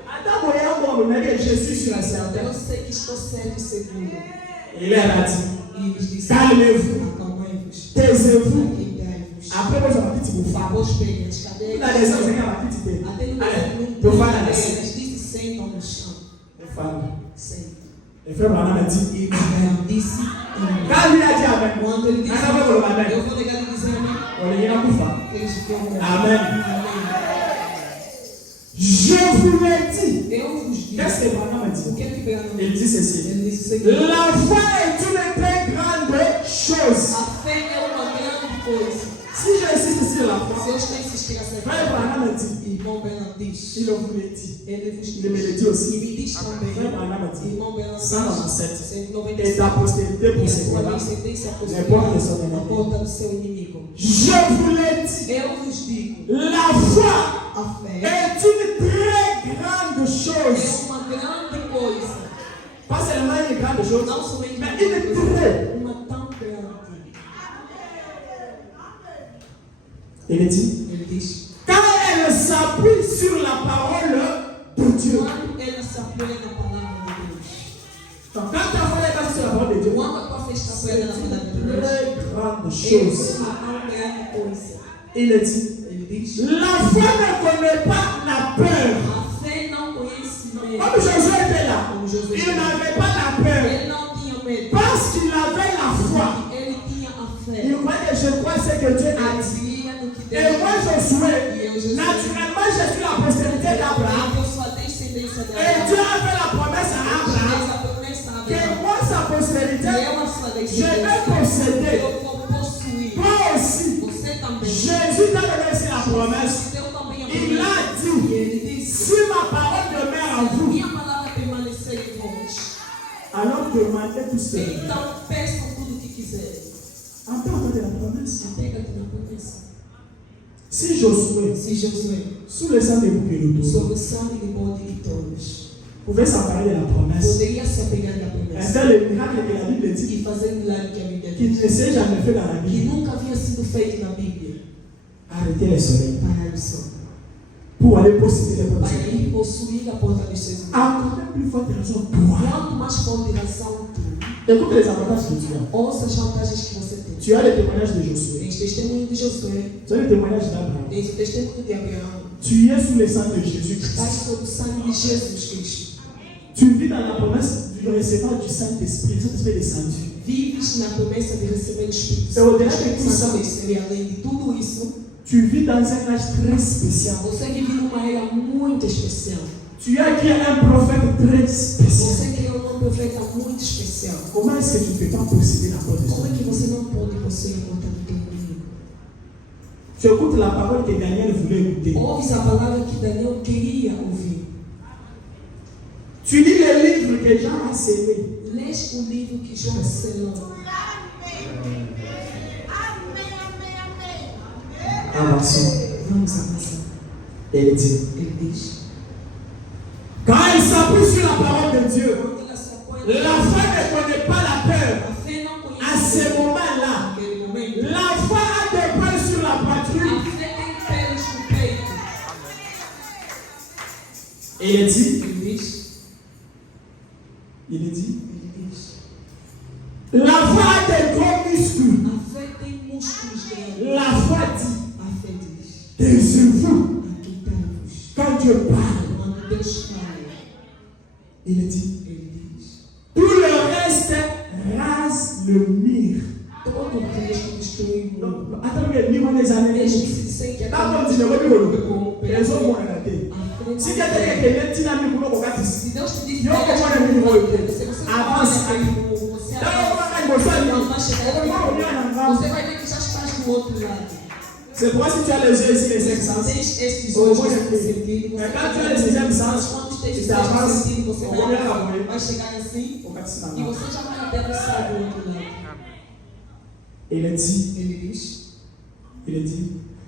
Attends, moi, je suis sur la certaine. Eu sei que estou certo e seguro. Il est là. E eles disseram: Calmez-vous, acalmai-vos, taisez-vous. aquietai-vos. Après, moi, je vais petit bouffer. Depois peguem as Tout cadeiras. la descente, c'est quand ma petite idée. Até no Allez, desafio tu vas la cadeiras, descente. disse: sentam no chão. Les femmes. Senta. Les frères Branham a dit. E Abraão disse: amém. Quand lui a dit Amen, Quando ele disse: Amen, Amen, Amen. eu vou negar e dizer amém. on est là pour faire. Eles vão morrer. Amen. Amém. Je vous l'ai dit. Eu vos digo. Qu'est-ce que Branham a O dit? que é que Abraão Il dit ceci. Ele disse o seguinte: La foi est une très grande chose. a fé é uma grande coisa. Si j'insiste sur la Se foi, eu estou insistindo a ser frère Branham a dit. irmão Bernardo diz, Il vous l'a dit. ele vos Il me l'a dit aussi. e me diz também, Frère Branham a dit. irmão Bernardo 197. diz, Et 197, ta postérité pour e a ses sua là. descendência Les portes de son possuirá a ennemi. porta do seu inimigo. Je vous l'ai dit. Eu vos digo, La foi a fé est une très grande é chose. uma grande coisa, Pas seulement une grande chose, não somente mais uma une grande coisa, très. uma tão grande. Il dit. Ele diz, Quand elle s'appuie sur la parole de Dieu. quando ela se apoia na palavra de Deus, Donc, quand ta foi est basée sur la parole de Dieu, quando a tua fé está c'est apoiada na palavra de une Deus, très grande é chose. uma tão grande coisa. Il dit. Ele diz, La foi ne connaît pas la peur. a fé não conhece medo. Comme Josué était là, Como Josué il n'avait pas la peur ele não tinha medo. parce qu'il avait la foi. Ele tinha a fé. Il croyait, je crois ce que Dieu a Ele dit. cria no que Et Deus moi, Josué, E eu, Josué, naturellement, je suis la postérité d'Abraham. eu sou a descendência de Et Dieu Abraão. a fait la promesse à Abraham Deus a promessa a que Abraão. moi, sa postérité, E eu a sua je vais descendência. posséder. Eu vou possuir. Toi aussi, Você também. Jésus t'a donné aussi la promesse. Deus também a Il promessa. a E dit, ele disse: si ma parole demeure en vous, minha palavra permanecer em vós. alors demandez tout cela. Então peçam tudo o que quiserem. Entends de la promesse. Apega-te na promessa. Si Josué, se Josué, sous le sang de Boukéloto, sob o sangue de bode de touros, pouvait s'emparer de la promesse, poderia se apegar da promessa faire le miracle que la Bible dit, e fazer o milagre que a Bíblia qui diz, ne s'est jamais fait dans la que Bible, nunca havia sido feito na Bíblia, arrêter les soleils parar o sol, pour aller posséder les para portes. ir possuir a porta dos seus irmãos. Encore plus forte raison, toi. Quanto mais forte razão tu, Écoute les avantages que tu as. ouça as vantagens que você tem. Tu as les témoignages de Josué, Tens testemunho de Josué, tu as les témoignages d'Abraham. tens o testemunho de Abraão, Tu es sous le sang de Jésus-Christ. estás sob o sangue de Jesus Cristo. Tu vis dans la promesse du recevant du Saint-Esprit. Le Saint-Esprit descendu. Vives na promessa de receber o Espírito Eu odeio Santo. que isso- E além de tudo isso, Tu vis dans un âge très spécial. você vive numa era muito especial. Tu as qui est un prophète très spécial. Você criou um profeta muito especial. Comment est-ce que tu ne peux pas posséder la porte de Como é Dieu? que você não pode possuir a porta do teu inimigo? Tu écoutes la parole que Daniel voulait écouter. Ouves a palavra que Daniel queria ouvir. Tu lis les livres que Jean a scellés. Lês o livro que João selou. Avançons. Vamos avançar. Elle dit, Ele diz. quand il s'appuie sur la parole de Dieu, Quando ela se apoia la foi ne connaît pas la peur. a fé não À conhece ce moment-là, naquele momento. la foi a des peurs sur la A patrie. fé tem pelos no peito. Et il dit, Ele diz. la foi a des gros muscles. A fé tem músculos dela. La foi dit, A fé diz. taisez-vous. Aquietai-vos. Quand Dieu parle, Quando Deus fala, il dit, Ele diz. tout le reste rase le mire. Todo o resto destrui o mundo. Donc, attends, il y a des années. Mesmo que se disser que Quand on dit, je vais dire, com o les hommes vont pecado, arrêter. a fé Si não quelqu'un tem. est dynamique, vous ne Se Deus te diz Eu pega como as é meu coisas, olho. se você Avance. olha aquele mundo, você Não, avança. não, Não vai chegar aqui. Você vai ver que já estás do outro lado. c'est pourquoi si tu as les yeux ici, les cinq sens, Tens estes Au olhos moins, nesse sentido. mais Você quand tu as vai les sixième mas sens, quando tens tu esse avances, sentido, você on revient à la vai chegar assim au bâtiment. e você já vai atravessar do outro lado. Il a dit, Ele diz,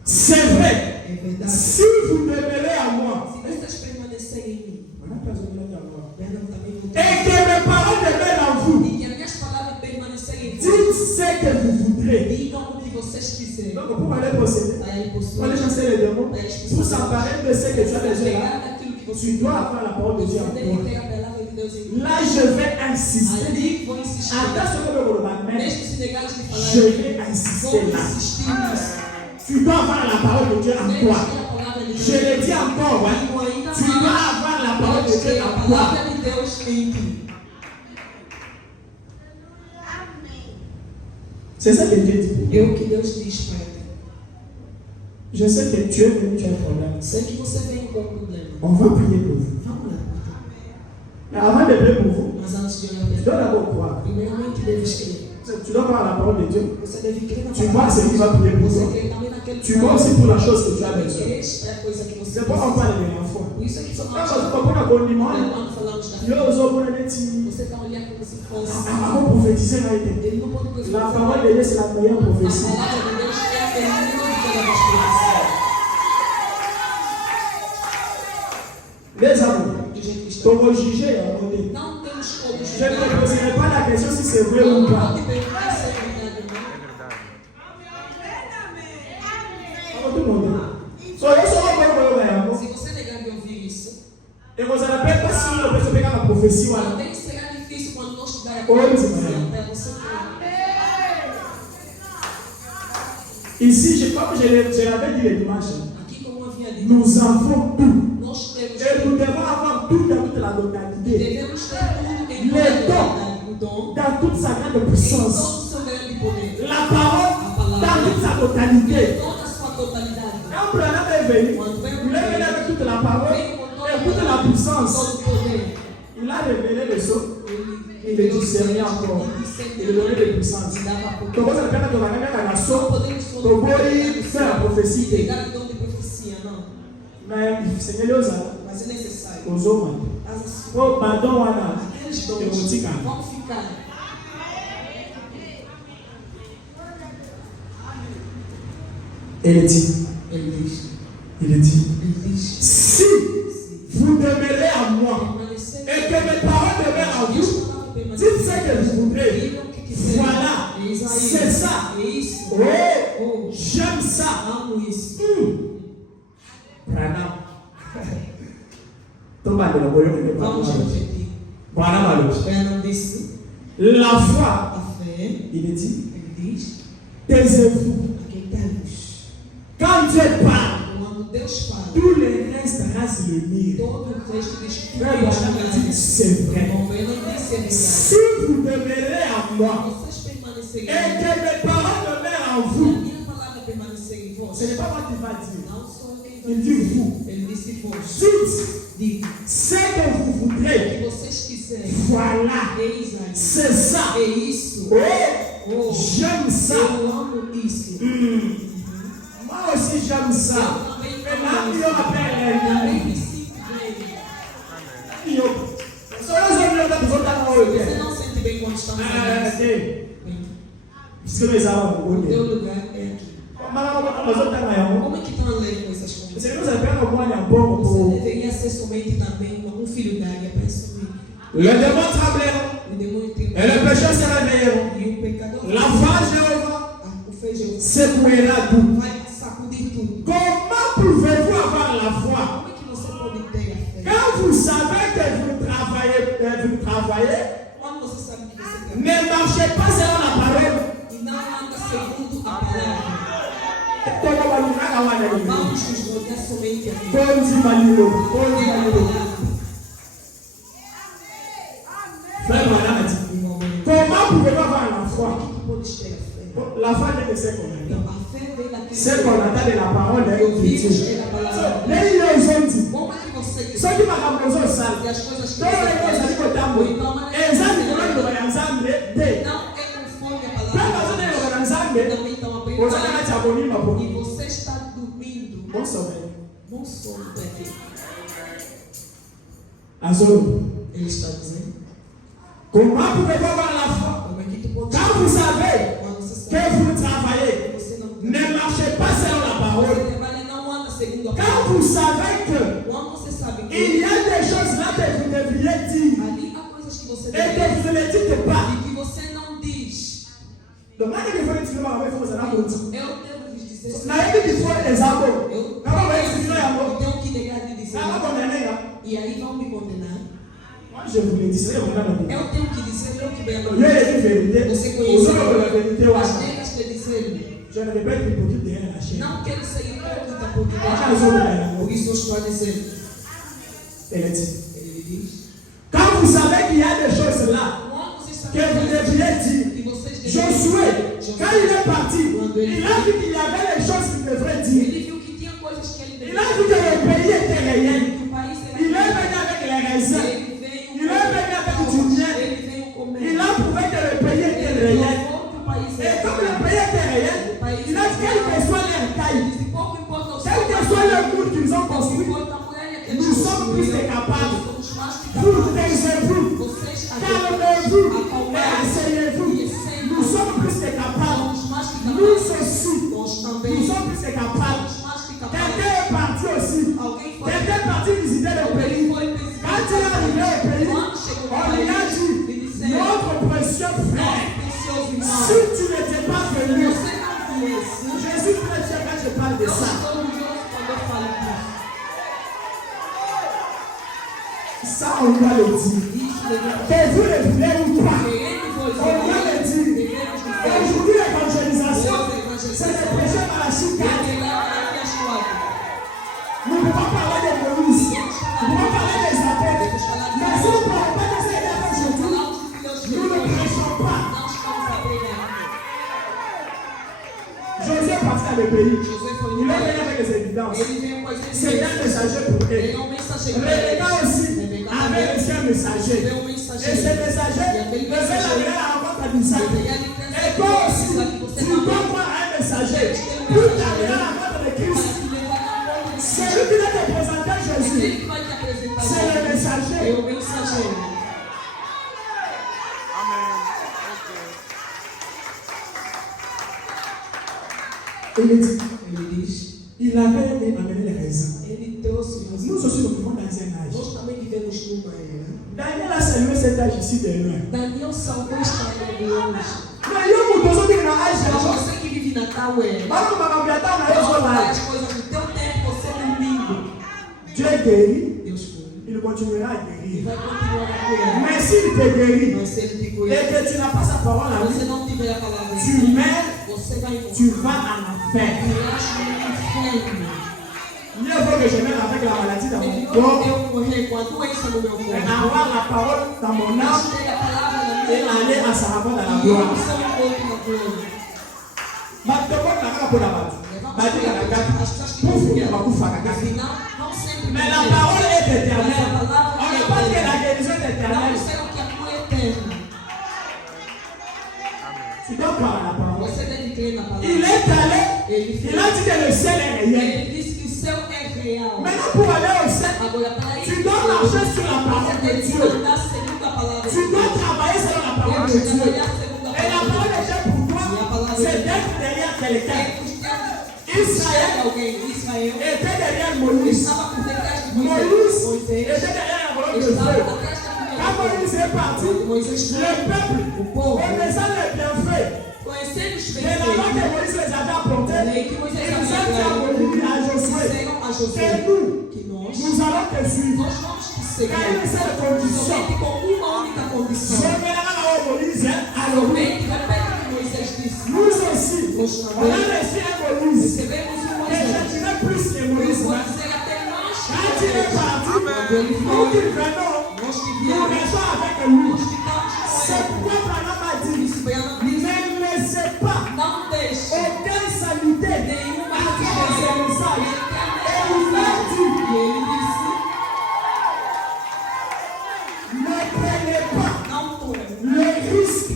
c'est vrai, é verdade. si vous demeurez à moi, Se vocês permanecerem em mim, on a pas besoin de moi, Bernardo também vou et que mes paroles demeurent en vous, e que as minhas palavras permanecerem em dites vós. ce que vous voudrez. Digam o que vocês quiserem. Donc, pour aller posséder, Aí pour possuir. aller chasser les démons, pour s'emparer de ce que tu as déjà là, Pegar daquilo que você tu dois avoir la parole de Dieu en Você tem que toi. ter a palavra de Deus em mim. Là, je vais insister. Ali vou insistir. Attends ce que je vais mais Mesmo se negares de falar, je vais vou insister là. insistir nisso. Tu dois avoir la parole de Dieu en Tem que toi. ter a palavra de Deus. Je le dis encore, ouais. Digo ainda Tu dois mais. avoir la parole de Tens que Dieu ter a en toi. palavra de Deus em mim. C'est ça que Dieu dit. É o que Deus diz para mim. Je sais que tu es venu, tu as un problème. Sei que você vem com um problema. On va prier pour vous. Vamos lá. Mais avant de prier pour vous, Mas antes de orar, tu dois d'abord croire. primeiramente deves crer. Tu dois avoir la parole de Dieu. Você deve crer na Tu vois palavra. ce qui va prier pour Você toi. crê também naquele Tu vois aussi pour la chose que tu as Também besoin. crês para a coisa que você C'est pourquoi on precisa. parle de l'enfant. Por isso é que Quand falamos on parle de condiment, quando falamos da il y a aussi un petit. Você está olhando como se fosse. Avant prophétiser, là, il Ele não pode était. profetizar. La parole de Dieu, c'est la meilleure A prophétie. palavra de Deus é a melhor de todas as profecias. Les amis, De jeito que está. pour vous juger, attendez. Não temos como Je ne te poserai pas la question si c'est vrai ou Não pas. pode perguntar se é verdade ou não. Tout le monde. So, eu sou uma coisa, Se você negar de ouvir isso, e você não pega assim, eu penso pegar uma profecia, olha. também será difícil quando nós estudar a Oi, profecia irmão. para você crer. Ici, comme je l'avais dit le dimanche, Aqui, como eu havia dito, nous avons tout. nós temos Et nous devons avoir tout dans toute la totalité. devemos ter tudo em Le toda a dom. verdade, o dom, Dans toute sa grande em puissance. todo o seu grande poder, La parole dans toute sa totalité. toda a sua totalidade. Quand Branham est venu, Quando vem il est venu avec toute la parole vem com toda et toute la puissance. todo o poder. Il a révélé les choses. Ele Il le discernait encore. Il lui donnait de puissance. Donc, ça fait que la même nation, Não podemos Toboi fait la prophétie. pegar o dom de profecia, não. Mais Seigneur, Mas é necessário. aux hommes. As- Oh, pardon, Wana. Aqueles Eu vou dons te dar. vão ficar. Elle dit, Ele isso. Oh, j'aime ça. Amo isso. Branham. Vamos repetir. Branham disse: la foi, a fé, il dit, ele diz, taisez-vous. a quem temos. Quand Dieu parle, Quando Deus fala, tout le reste reste le mire. todo o resto diz que Frère Branham dit, c'est vrai. Bom, eu não disse a verdade. Si vous demeurez en moi Vocês permanecerem et que mes paroles demeurent en a vous, minha palavra permanecer em vós. ce n'est pas moi qui va dire. Não sou eu quem Il dit vous. Ele disse vós. Dites Diga ce que vous o voudrez. que vocês quiserem. Voilà. Eis aí. C'est ça. É isso. Oh, Oh, j'aime ça. eu amo isso. Moi aussi j'aime ça. Eu também Et là, amo il y isso. aura Também me sinto bem. Você não sente bem quando estamos aqui. Puisque nous avons O teu lugar é aqui. Como é que estão a ler com essas coisas? Você deveria ser somente também um filho d'águia para subir. Le démon trembleront O demônio tem et le pécheur se réveilleront. E o pecador La foi Jéhovah o feijão secouera tout. vai sacudir tudo. Comment pouvez-vous avoir la foi Como é que você pode ter a fé? quand vous savez que vous travaillez, Quando você sabe que você tem ne marchez pas selon la parole. e não anda segundo a palavra. Vamos nos voltar somente a Deus. Frère Branham a dit, comment pouvez-vous avoir la foi? Como é que podes ter a fé? La foi vient de ce qu'on entend. Então, a fé vem daquilo Ce qu'on entend de la parole que ouvimos d'Écriture. é da palavra. Les gens ont dit, Como é que você ceux qui m'ont composé au salle, e as coisas que tous les gens ont dit que t'as mouillé. Et ça, c'est pour le ensemble de. não é conforme a Quand palavra. vous êtes ensemble, Também estão vous aprendendo. allez mettre à bonne humeur. E você está dormindo. Bon sommeil. Bom sono para ti. Azul. Ele está dizendo. Comment pouvez-vous avoir la foi? Como é que tu podes Quand vous savez quando você que sabe vous travaillez, que você não ne marchez pas selon la você parole. trabalha e não anda segundo a Quand palavra. vous savez que Quando você sabe que il y a des choses là que vous devriez dire ali há coisas que você et que deve vous ne les dites pas. e que você não diz. Donc, quand il faut dire, il faut que ça n'a pas dit. Eu devo lhes dizer. Na époque qu'il faut les amours. Eu Quand on va expliquer les amours, tenho que negar de dizer. ça va condamner là. E aí vão me condenar. Moi, je vous le dis, c'est vraiment la vérité. Eu tenho que dizer o que bem Il y a une vérité. Você Aux conhece autres, la vérité, as ouais. regras para dizer. Je ne vais pas être hypocrite derrière la chaîne. Não quero ser hipócrita por Ah, detrás. ils ont la Por isso eu estou a dizer. Elle dit. Ele diz. Quand vous savez qu'il y a des choses là Quando você sabe que vous devriez dire, que vocês Josué, quand il est parti, il a vu qu'il y avait des choses qu'il devrait dire. Ele viu que tinha coisas que ele Il a vu que le pays était réel. que o país era. Il est venu avec les raisins. Ele veio. Il est venu avec du miel. Ele veio comer. Il a prouvé que le pays était Ele réel. provou que o país Et era. comme le pays était réel, il a dit quelle que soit leur taille, Disse, pouco importa o quel que soit le mur qu'ils ont pouco construit, importa a muralha que nous eles sommes plus que capables. Somos mais que Vous capazes. taisez-vous, Vocês calmez-vous et acalmem. asseyez-vous. Nous sommes plus que capables. Somos mais que Nous capazes. aussi, Nós nous também. sommes plus que capables. Somos mais que Quelqu'un capazes. est parti aussi. Alguém foi. Quelqu'un est parti visiter le pays. Alguém foi visitar. Quand il est arrivé au pays, Quando chegou no on lui a país, dit, ele disse: notre précieux frère, precioso irmão. si tu n'étais pas venu, Você não viesse. Jésus précieux quand je parle de Eu ça. estou orgulhoso quando eu falo disso. Ça, on doit le dire. Isso devemos Que vous le voulez ou pas, querendo on doit le devemos dire. dizer. Aujourd'hui, l'évangélisation, Hoje, c'est le péché par la chicane. evangelização. Nous ne pouvons pas parler de Moïse. Nous ne pouvons pas parler des apôtres. Mais si nous ne parlons pas de ce qu'il a fait aujourd'hui, nous ne prêchons pas. Josué est parti dans le pays. Il est venu avec les évidences. C'est un messager pour eux. Rebecca aussi avait reçu un messager. Et ce messager devait aller à la rencontre d'Isaac. Et toi aussi, tu dois voir un messager pour t'amener à la rencontre de Christ. Celui qui va te présenter Jésus, c'est le messager. Il dit, il avait amené les raisins. Nous aussi, nous vivons dans un âge. Daniel a salué cet âge ici de loin. Daniel salvou Israel de longe. Nous Mas você que vive na Taué, as coisas do teu tempo, você é lindo. Dieu guérit, Deus cura. il continuera à E guérir. vai continuar a curar. Mais s'il te guérit Mas se ele te et curar, que tu n'as pas sa parole à você lui, não tiver a palavra tu dele, meurs, você vai tu vas en enfer. Mieux vaut que je mette avec la maladie dans mon corps Eu morrer com a doença no meu et corpo. avoir la parole dans mon âme Mas ter a palavra na et minha aller alma. à sa rencontre dans la E eu gloire. sou um pouco na glória. Mais la parole est éternelle. On n'a pas que la guérison est éternelle. Tu dois croire à la parole. Il est allé, il a dit que le ciel est réel. Maintenant, pour aller au ciel, tu dois marcher sur la parole de Dieu. Tu dois travailler selon la parole de Dieu. Et la parole de Dieu pour toi, c'est d'être derrière quelqu'un. Israël était derrière Moïse. Moïse était derrière la parole de Dieu. Quand Moïse est parti, le peuple, connaissant les bienfaits de la loi que Moïse les avait apportés, ils ont dit à Moïse, à Josué, que nous allons te suivre. Car il y a une seule condition. Moïse, alors nous aussi, on a reçu un Moïse. Et je dirais plus que Moïse. Quand il est parti, nous qui venons, nous restons avec lui. C'est pourquoi Branham a dit, ne laissez pas aucun salutaire à ce message. Et il a dit, ne prenez pas le risque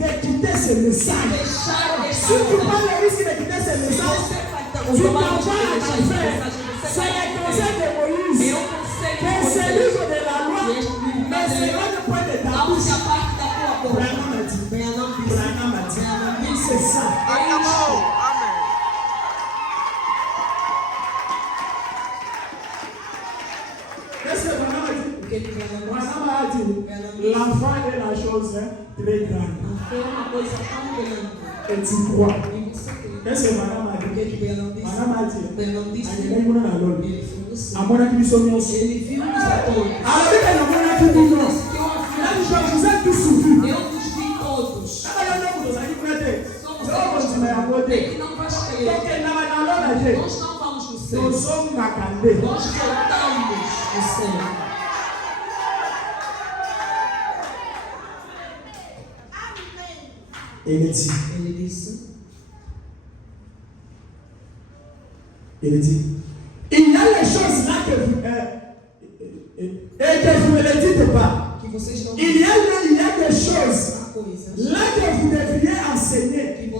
de quitter ce message. Si tu prends le risque de quitter ce message, tu t'en vas à l'enfer. C'est le conseil de Moïse. Que c'est livre de la loi, mais c'est là le point de ta bouche. Branham a dit, c'est ça. Qu'est-ce que Branham a dit? Branham a dit, l'enfant est la chose très grande. Et tu crois. Qu'est-ce que Branham a dit? Branham a dit, Ele viu os atores. je vous ai tous suivis. Eu os vi todos. Ele não vai escolher. Nós não vamos no céu. Nós voltamos no céu. Ele disse, il y a les choses là que vous ne les dites pas. Il y a des choses là que vous devriez enseigner. Et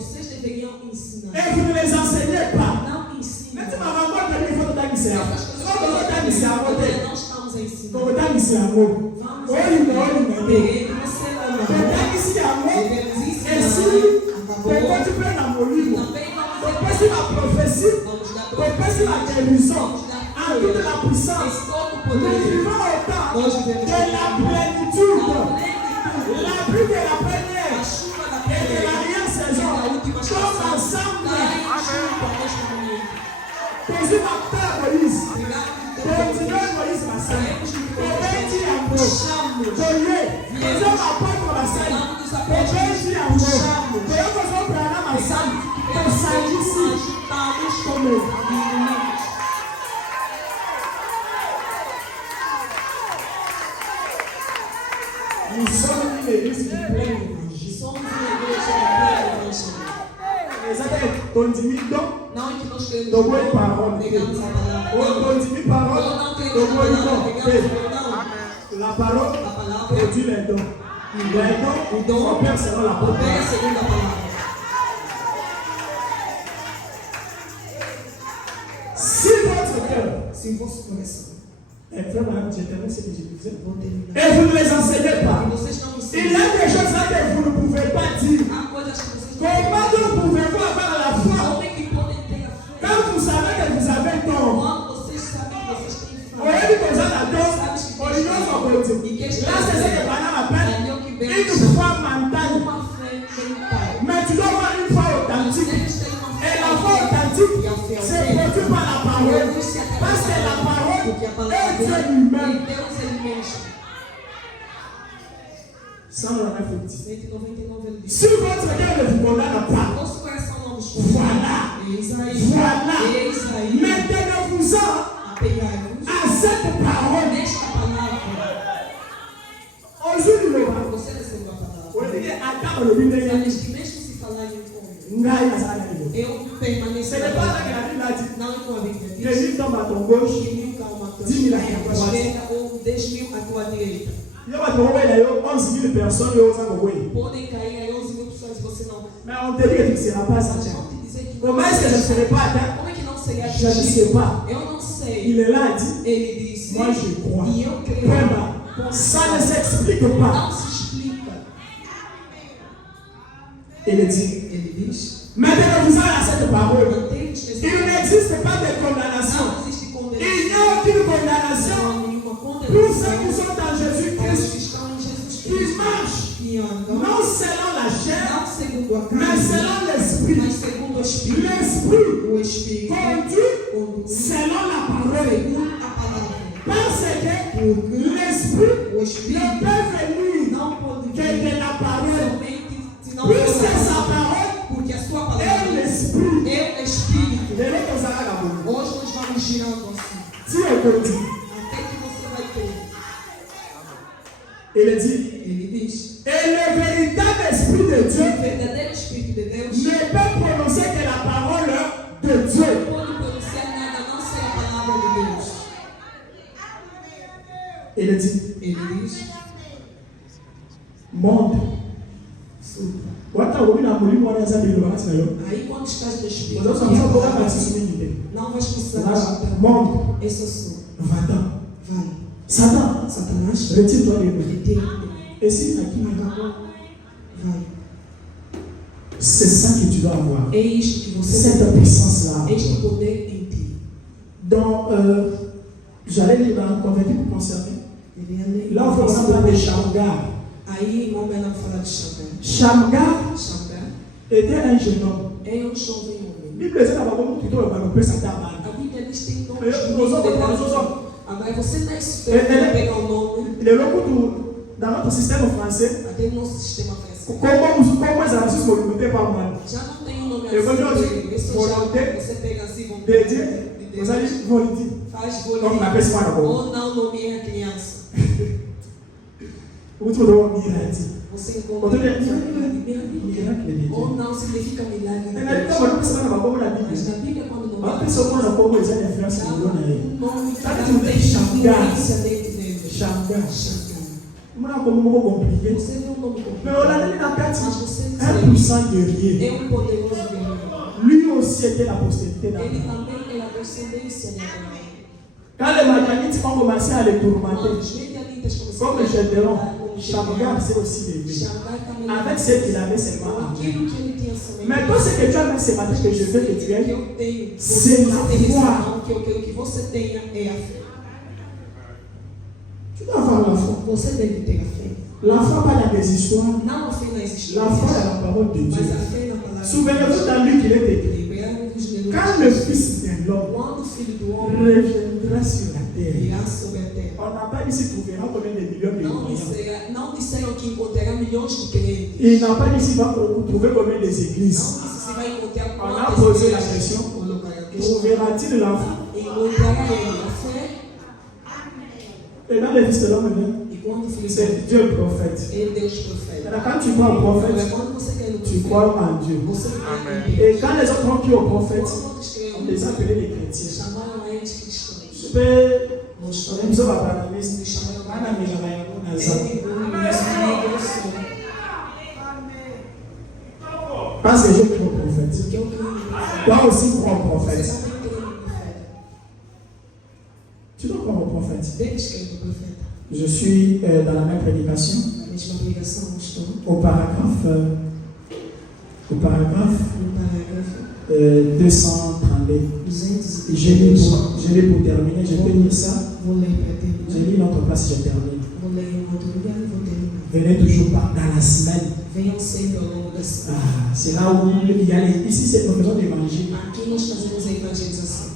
vous ne les enseignez pas. Mais tu m'as rencontré, il faut que tu aies tu prends dans mon livre, tu la prophétie, tu la guérison, en toute la puissance. Nous vivons au temps de la plénitude, la pluie de la première et de l'arrière-saison, comme ensemble. Jésus m'a fait Moïse, continuez Moïse ma sœur, Obédi à moi, Toye, nous sommes à part pour la scène, Obédi à moi, Toye, nous sommes à ma salle, pour s'agir ici, comme nous sommes une église qui plaît l'évangile. Continue donc. Donc, oui, parole. Continue parole. Donc, oui, la parole produit les dons. Les dons opèrent selon la parole. Si votre cœur, frère, je termine ce que je disais. Et vous ne les enseignez pas. Il y a des choses là que vous ne pouvez pas dire. Comment donc pouvez-vous avoir la foi quand vous savez que vous avez tort? Vous avez dit que vous avez tort. Là, c'est ce que Branham appelle une foi mentale. que é c'est produit par la parole. Parce que la parole est Dieu lui-même. Deus ele mesmo. 199 dit. 199 ele diz. Si votre cœur ne vous condamne pas, Nosso coração não nos voilà, Eis aí. voilà, Eis aí. maintenez-vous-en Apegai-vos à cette parole. nesta palavra. Aujourd'hui, le roi, Você recebeu a palavra. on dit attends le bilan. Sabes que mesmo se falar em como, Ngai azala yo. eu permaneço. Ce n'est pas ça que la Bible a dit. Não é com a Bíblia Que diz. lui tombe à ton gauche. Que 1000 caem à tua 10 000 à esquerda tua droite. ou 10 mil à tua direita. Il y a 11 000 personnes yo za koboye. Podem cair aí 11 mil pessoas e você não. Mais on te dit que tu ne seras pas Mas atteint. vão te dizer que Comment est-ce que je ne serai pas atteint? Como é que não seria Je ne sais pas. Eu não sei. Il est là, il dit, Ele disse. moi je crois. E eu creio. Vraiment, ça ne s'explique pas. Não se explica. Il dit, Ele diz. maintenant-vous à cette parole. Mantém-vos nesse Il n'existe pas de condamnation. Não existe Il condenação. n'y a aucune condamnation Não há nenhuma pour ceux condenação. qui sont en Para os Jésus-Christ, que estão em Jesus qui Cristo. marchent Que andam. non selon la chair, Não segundo a mais carne. selon l'esprit. Mas segundo o Espírito. L'esprit O Espírito. conduit Conduz selon la parole. segundo a palavra. Parce que l'esprit O ne Espírito peut venir não pode que vir de la parole. somente se não Puisque for sa parole porque a sua est palavra l'esprit. é o Espírito. Les gens comme ça, là, là, Hoje nós vamos girando assim. si on continue, Até que você vai ter. il dit, Ele diz. et le véritable esprit de O Dieu verdadeiro Espírito de Deus ne peut prononcer que la parole de Dieu. não pode pronunciar nada a não ser a palavra de Deus. Il dit, Ele diz. monde. Supra. Wata wabina mulimu wana zabi lo bana sinayo. Aí quando estás no Espírito, Ozo sa msa boga na sisi mingi. não vais precisar Là, agitar. monde, Esse sou. va-t'en. Vai. Satan, Satanás. retire-toi de nous. Retire. Et si na kimi Acabou. Vai. c'est ça que tu dois avoir. É isto que você Cette puissance-là. este poder em ti. Donc, j'allais lire dans Convaincu pour concerner. Là, on fait parler de Shamgar. Aí, irmão Benan fala de Shamgar. Shamgar Shamgar était un jeune homme. é jovem homem. Bible eza na bango motu to ba no pesa ta ba. A Bíblia diz que tem nomes Eu não sou de Agora você está estudando para pegar o nome Le lokutu dans notre système français, até no nosso sistema francês. comment eza na sisi volonté pa moi. Já não tem um nome Eu vou assim. dizer, Esse volonté já você pega assim, vamos De Dieu, vous allez volonté. faz Comme bolinho. on appelle ça là-bas. Ou não nomeia a criança. Ou tu dois mirati. Você Outro encontra dia, miracle. Ou não significa milagre. de Na Deus. Bíblia, quando você na Bíblia, na Mas Bíblia, na Bíblia, quando não a pessoa quando como eles têm influência no dono aí. um nome que Sabe não que tem tem Shamgar? influência dentro dele. Shamgar. Shamgar. Muna como muito compliqué. Você vê um nome Mais on a complicado. dit dans 4 Mas você un diz, puissant guerrier. é um poderoso guerreiro. Lui aussi était la postérité Ele d'Abraham. também é a descendência de Abraão. Quand les Madianites ont commencé à les tourmenter, Quando os medianitas comme começaram Gédéon, como Shamgar s'est aussi levé. Shamgar também Avec ce qu'il avait seulement com à main. aquilo que ele tinha somente. Mais toi, ce que tu as même ce matin que je veux que tu que aies, eu tenho, c'est você la tem esse foi. não, que eu quero que você tenha é a fé. Tu dois avoir la foi. Você deve ter a fé. La foi pas dans des histoires, Não a fé nas la histórias, foi dans la parole de mas Dieu. a fé na palavra. Souvenez-vous dans lui qu'il est écrit. Lembrai-vos de Quand le Fils de l'homme quando o Filho do Homem reviendra sur la terre, virá sobre a terra. on n'a pas dit s'il trouvera combien de millions de croyants. Não disseram que encontrará milhões de crentes. Il n'a pas dit s'il va trouver combien des églises. Não disse se vai encontrar On a quantas posé la igrejas. question, Colocar a questão. trouvera-t-il l'enfant? Encontrará ele a fé. Et dans le Fils de l'homme, E quando o Filho do c'est Dieu le prophète. Ele Deus profeta. Alors, quand tu crois au prophète, Agora, quando você quer no tu profeta, crois en Dieu. você crê em Deus. Et quand les autres ont cru au prophète, Quando outros creem on em les Deus, appelait les chrétiens. chamaram a eles cristãos. Je peux, Nós on falamos, aime ça, papa, mais eles chamaram on a mis la main dans ele ça. e o Senhor. Parce que je crois au prophète. Porque eu creio no profeta. Toi aussi crois au Você prophète. também crê no profeta. Tu dois croire au prophète. Deles creem no profeta. Je suis dans la même prédication, A mesma pregação, estou au paragraphe no parágrafo 232. 200. Je lis pour terminer, je peux lire ça. Vou ler para Je terminar. lis notre place, je termine. Vou ler em outro lugar e vou terminar. Venez toujours dans la semaine. Venham sempre ao longo da semana. Ah, C'est là où il y a les... Ici, c'est professeur d'évangile. Aqui nós fazemos a evangelização.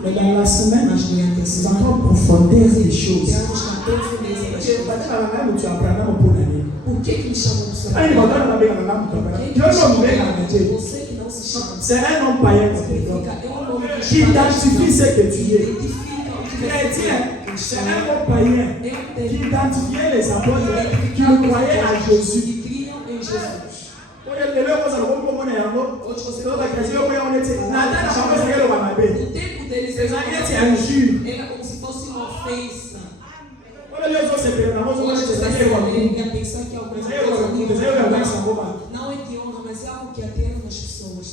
Mais dans la semaine, Mas durante a nous semana, allons profonder des choses. temos na profundeza das Tu coisas. apprends pour l'année. Por que me chamam de seu Você Você que não se chama. c'est un homme païen Significa, é um nome que qui identifie ce que tu es. identifica o que você Chrétien, é. c'est un homme païen É um qui termo identifiait les apôtres qui que croyaient à Jésus. que criam em Jesus. Hoje você No vai tempo O tempo deles era como se fosse uma ofensa. Hoje você deveria pensar que é alguma coisa não é de honra, mas é algo que atira nas pessoas.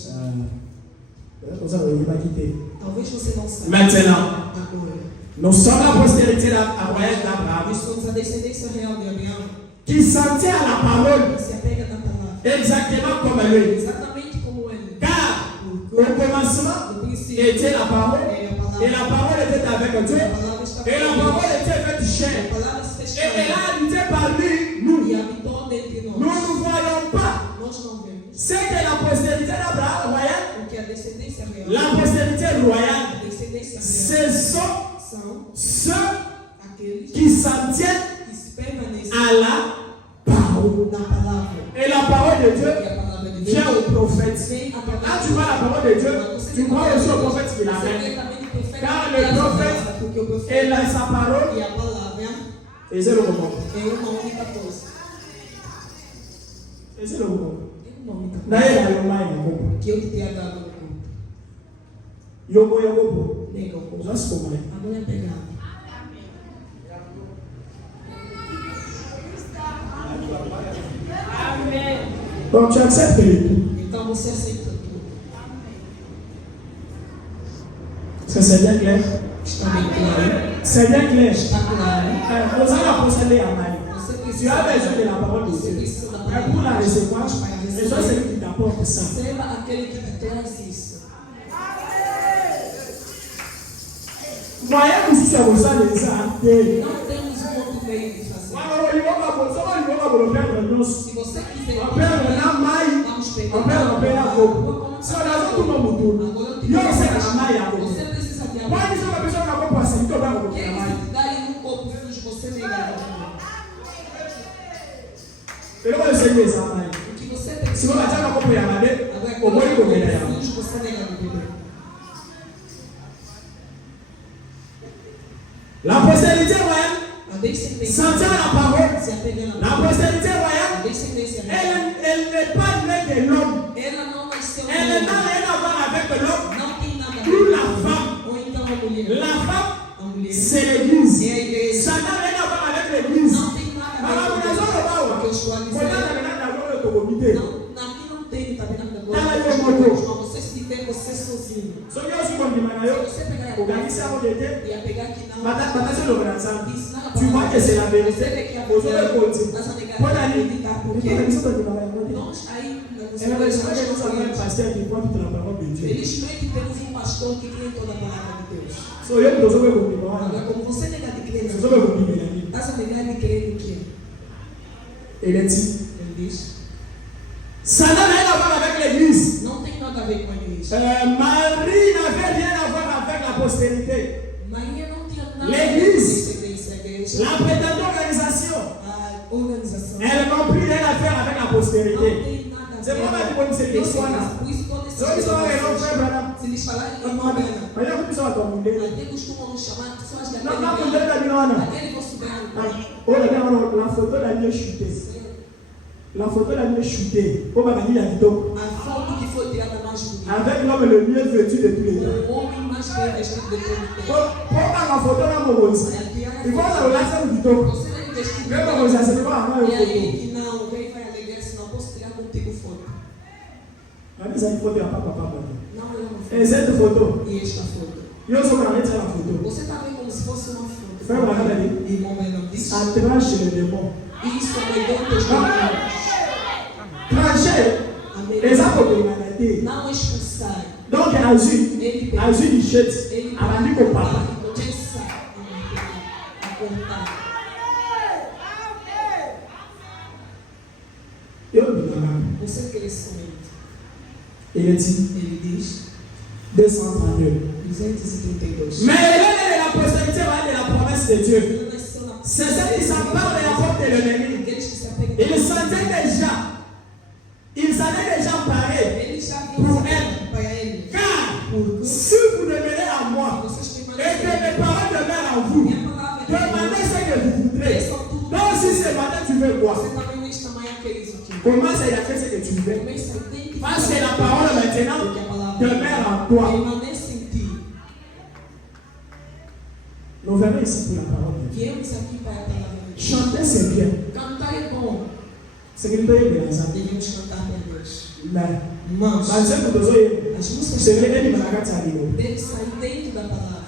Talvez você não saiba. Maintenant, Agora, nous sommes la postérité d'Abraham nós somos a descendência real de Abraão, qui s'en tient à la parole que se apega na palavra, exactement comme lui. exatamente como ele. Car au commencement No princípio, était la parole era a palavra. et la parole était avec Dieu A palavra está et la parole était faite A chair palavra se fez et elle carne a habité parmi nous. e habitou dentre Nous nós. ne voyons pas Nós não vemos ce que la postérité d'Abraham royale, porque a descendência real, la postérité royale, a descendência real ce sont são ceux aqueles qui s'en tiennent que se permanecem à la parole. na palavra. Et la parole de Dieu E a palavra de vient Deus au prophète. vem Quand através tu vois la parole de Dieu, tu crois aussi au prophète qui l'amène. Car le prophète porque o Et profeta là, sa parole e a palavra faisait le moment. é uma única coisa. Faisait le moment. É uma única coisa D'ailleurs, il y a le mal, il y a le moment. que eu te tenha dado no culto. Yobo, yobo. Nega o culto. Just for me. A mãe é pegada. Donc tu acceptes tout. Então você aceita tudo. Est-ce que c'est bien clair? Está bem claro? C'est bien clair. Está claro? Nous allons procéder à Marie. Você Tu precisa as besoin de la parole de Você Dieu. precisa da Mais pour la palavra. recevoir, Para les gens, receber. c'est qui t'apportent ça. Receba aquele que te traz isso. Voyez-vous si c'est pour ça les arts. Não temos um outro meio de fazer. Se você quiser, On perd un maille, vamos on pegar. perd un peu la coupe. Si on a tout le monde, Agora eu te il y a aussi digo, un maille à côté. você precisa de Moi, amor. je suis la personne qui a pas passé, tu vas me Quem comprendre. te dá em um corpo finge você negar. Et le Seigneur, ça maille. O que você Si on precisa. a déjà compris à ma dé, Agora, au moins il faut gagner. finge você negar no bebê. La postérité royale A descendência s'en tient à la parole. se apega na La palavra. postérité A royale, descendência real. elle n'est pas née de l'homme. Ela não nasceu Elle no n'a homem. rien à voir avec l'homme. Não tem nada a Ou ver la com femme. ou então a mulher. La femme, A mulher c'est l'église. é a igreja. Ça n'a rien à voir avec l'église. Não tem nada a ver com Madame, isso. O que eu estou a Voilà, dizer. maintenant, dans le comité. Não, aqui não tem tabernáculo da Tá aí, glória. meu irmão. Mas você se tem você sozinho. Ce qui est aussi comme dit Se Manayo, você pegar au Galicia, on était. e a pegar aqui não. Maintenant, c'est le grand sang. Ensinar a Tu vois que c'est la vérité. Você vê que a Aux autres côtés. Mas a negar Bonne é année. acreditar Et porque puis, ils sont dans le nós aí Et là, c'est vrai que nous avons un pasteur qui croit toute la parole de Dieu. felizmente temos um pastor que crê em toda a palavra de Deus. So, eu não sou meu comigo. Agora, como você nega de crer Eu sou meu comigo, ele estás a negar de crer no que? Ele dit, Ele diz, ça n'a rien à voir avec l'église. não tem nada a ver com a igreja. Marie n'avait rien à voir avec la postérité. Maria não tinha nada L'église. a ver com a igreja. La prétendue organisation, A organização elle n'a plus rien à faire avec la não postérité. tem nada a ver. C'est pourquoi tu peux dire que c'est là. Por isso, quando esses Donc, ils sont les gens frères, madame. se lhes falarem em nome dela, Voyez, vous sont à ton monde. até costumam nos chamar pessoas Non, non, vous daquele êtes à Milano. aquele vosso branco. Oh, regarde, la photo l'a mieux shootée. La photo l'a mieux shootée. Oh, ma famille a dit donc. A foto que foi tirada mais bonita. Avec l'homme le mieux vêtu de tous les temps. O homem mais bem vestido de todo o tempo. Pourquoi la photo là, mon rose? Il faut la relation du temps. Você vem vestido Même mon rose, c'est pas avant E le aí photo. que não, vem vai alegrar, senão posso tirar contigo foto. La mise à une photo, il n'y a pas papa. Não é uma foto. Et cette photo, E esta foto. il y a aussi la photo. Você está vendo como se fosse uma foto. Foi uma nada ali. Irmão Menor disse. Atrás chez les démons. Isso é medonho dos demônios. Tranché, A les medonho. apôtres de maladie. Não expulsar. Donc, Azul, Ele pegou. Azul du chet, Ele à la nuit au papa. começa a contar. Et au bout Você quer esse momento. Il dit ele diz, 232. 232. Mais l'un est la postérité de la promesse de Dieu. Ele nasceu na C'est ceux qui s'emparent de la porte de l'ennemi. aqueles que se apegam. Ils sentaient déjà. Ils allaient déjà parler. Ele já Pour viu elle. para ele. Car Porque si vous demeurez en moi vocês et que permanecem. mes paroles demeurent en vous, Minha palavra é demandez ce que vous voudrez. Peçam tudo. Donc si ce matin tu veux quoi, Você também nesta manhã queres o quê? commence à y faire ce que tu veux. Começa a identificar. Parce que la parole maintenant Porque a palavra demeure en toi. permanece em ti. Nous venons ici pour la parole de Dieu. Viemos aqui para a palavra de Deus. Chanter c'est bien. Cantar é bom. C'est que nous devons bien ça. Devemos cantar para Deus. Mais, Irmãos, malgré que nous devons as músicas c'est vrai que nous devons faire devem sair dentro da palavra.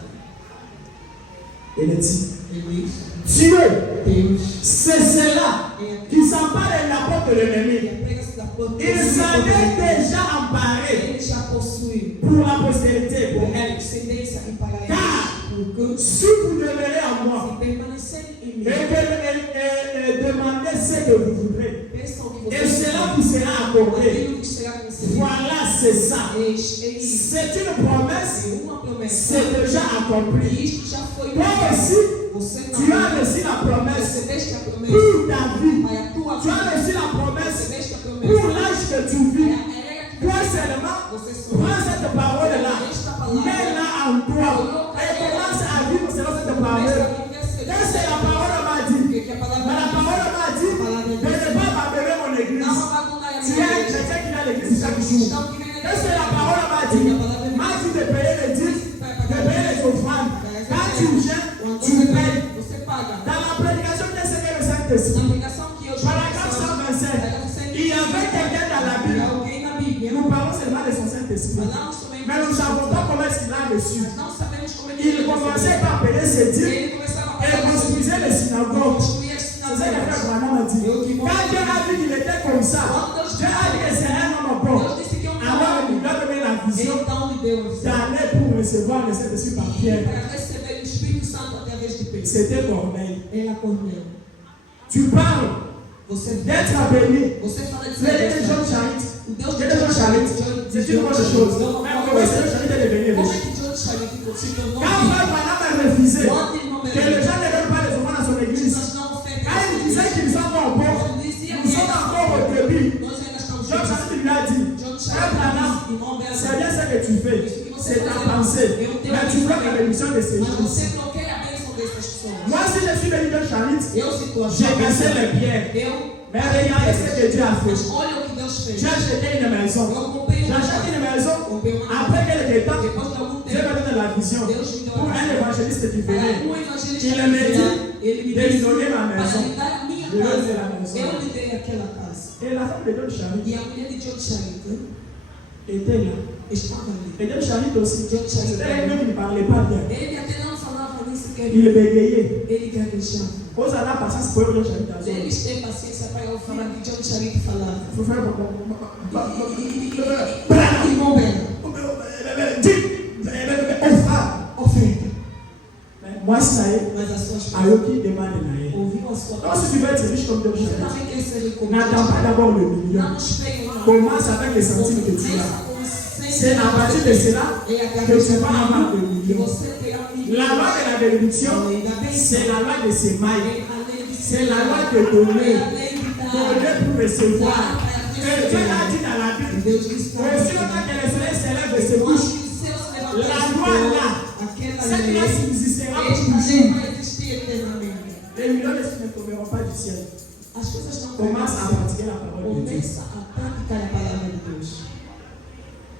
Il dit, Ele Dieu, Deus c'est cela é aquele qui s'empare de la porte de que l'ennemi. apega-se da porta. Il s'en est déjà emparé Ele já possui pour la postérité, pour a elle. descendência e para ele. Car Porque si vous demeurez en moi se permanecerem em et mim, que demandez ce que vous voudrez, peçam o que et vocês cela vous sera accordé. aquilo que será concedido. Voilà, c'est ça. Eis, é isso. C'est une promesse, É uma promessa. c'est déjà accompli. E isto já foi Toi aussi, Você tu as não reçu la promesse recebeste a promessa pour ta vie. para a tua Tu as vida. reçu la promesse Recebeste a pour promessa. l'âge que tu vis. Toi seulement, Você só prends cette parole-là, esta palavra. mets-la en toi et commence à vivre selon cette parole. Qu'est-ce que la parole m'a dit? Porque que a Mais palavra la parole m'a dit de ne pas abandonner mon église. não abandonar a Tu minha es un igreja. chrétien qui a l'église chaque jour. Cristão que vem na Qu'est-ce que igreja. la parole m'a dit? M'a dit de payer les dîmes, de payer les offrandes. Quand tu gênes, tu payes. Você paga. Dans la prédication, qu'est-ce que le Na Saint-Esprit? pregação que eu Paragraphe 125. Il y avait quelqu'un dans la Bible. alguém na Bíblia. Nous parlons seulement de son Saint-Esprit. Falamos somente Mais nous ne savons pas comment est-ce qu'il a reçu. Nós não sabemos como ele Il commençait par payer ses dîmes Ele começava a et pagar construisait les synagogues. construir as C'est ça que le frère sinagogas. Branham a dit. Quand Dieu a vu qu'il était comme ça, Dieu a dit que c'est un homme bon. Deus disse que é um Alors il lui a donné la vision Então lhe deu a visão d'aller pour recevoir le Saint-Esprit par Pierre. para receber o Espírito Santo através de Pedro. C'était Corneille. Era Cornélio. Tu parles Você d'être béni. Você fala de Le Dieu de John Charit. O Deus Dieu de John Charit. C'est une bonne chose. Mais comment est-ce que John Charit est devenu Como riche? é que John Charit se tornou Quand frère Branham a refusé Quando ele não que les gens ne donnent pas les offrandes à son église, nós não oferecemos. quand il disait qu'ils sont encore pauvres, nous sommes encore au début. Nós ainda estamos John Charit lui a dit, John frère Charit Branham, disse, irmão Branham, c'est bien ce que tu fais, c'est ta pensée, mais tu veux la bénédiction de ces mas gens. você não quer a bênção dessas pessoas. Moi, si je suis béni de Charit, Eu se estou j'ai cassé les pierres. Mais regardez ce que Dieu a fait. Mas olha o que Deus fez. Tu as acheté une maison. Eu comprei J'achète une maison. comprei uma Après quelques temps, Depois de algum Dieu tempo, me donne la vision. Deus me deu Pour un évangéliste qui Para venait, um evangelista il me dit ele me de lui disse donner ma para maison. lhe dar a minha Je lui ai donné la casa. maison. Eu lhe dei aquela casa. Et la femme de John Charit E a mulher de John Charit était là. estava ali. Et John Charit aussi. John Charit. C'était un homme qui ne parlait pas bien. Ele até não falava nem sequer. Il bégayait. Ele gaguejava. Aux années passées, pour John Charit dans Eles têm paciência para eu falar que John Charit falava. Il faut faire Irmão Ben, oferta. moi, ça y est. Mas as suas À eux qui demandent d'ailleurs. ouviram a sua Donc, si tu veux être riche comme John Você Charit, também quer ser rico. n'attends pas d'abord le million. Não espere uma Commence avec les centimes que tu as. C'est à partir de cela que tu vas avoir le million. La loi de la bénédiction, c'est la loi de semailles. C'est la loi de donner. Donner pour recevoir. Et Dieu a dit dans la Bible, aussi longtemps que le soleil s'élève de ses couches, la loi là, cette loi subsistera pour toujours. Les millions ne se tomberont pas du ciel. Commence à pratiquer la parole de Dieu.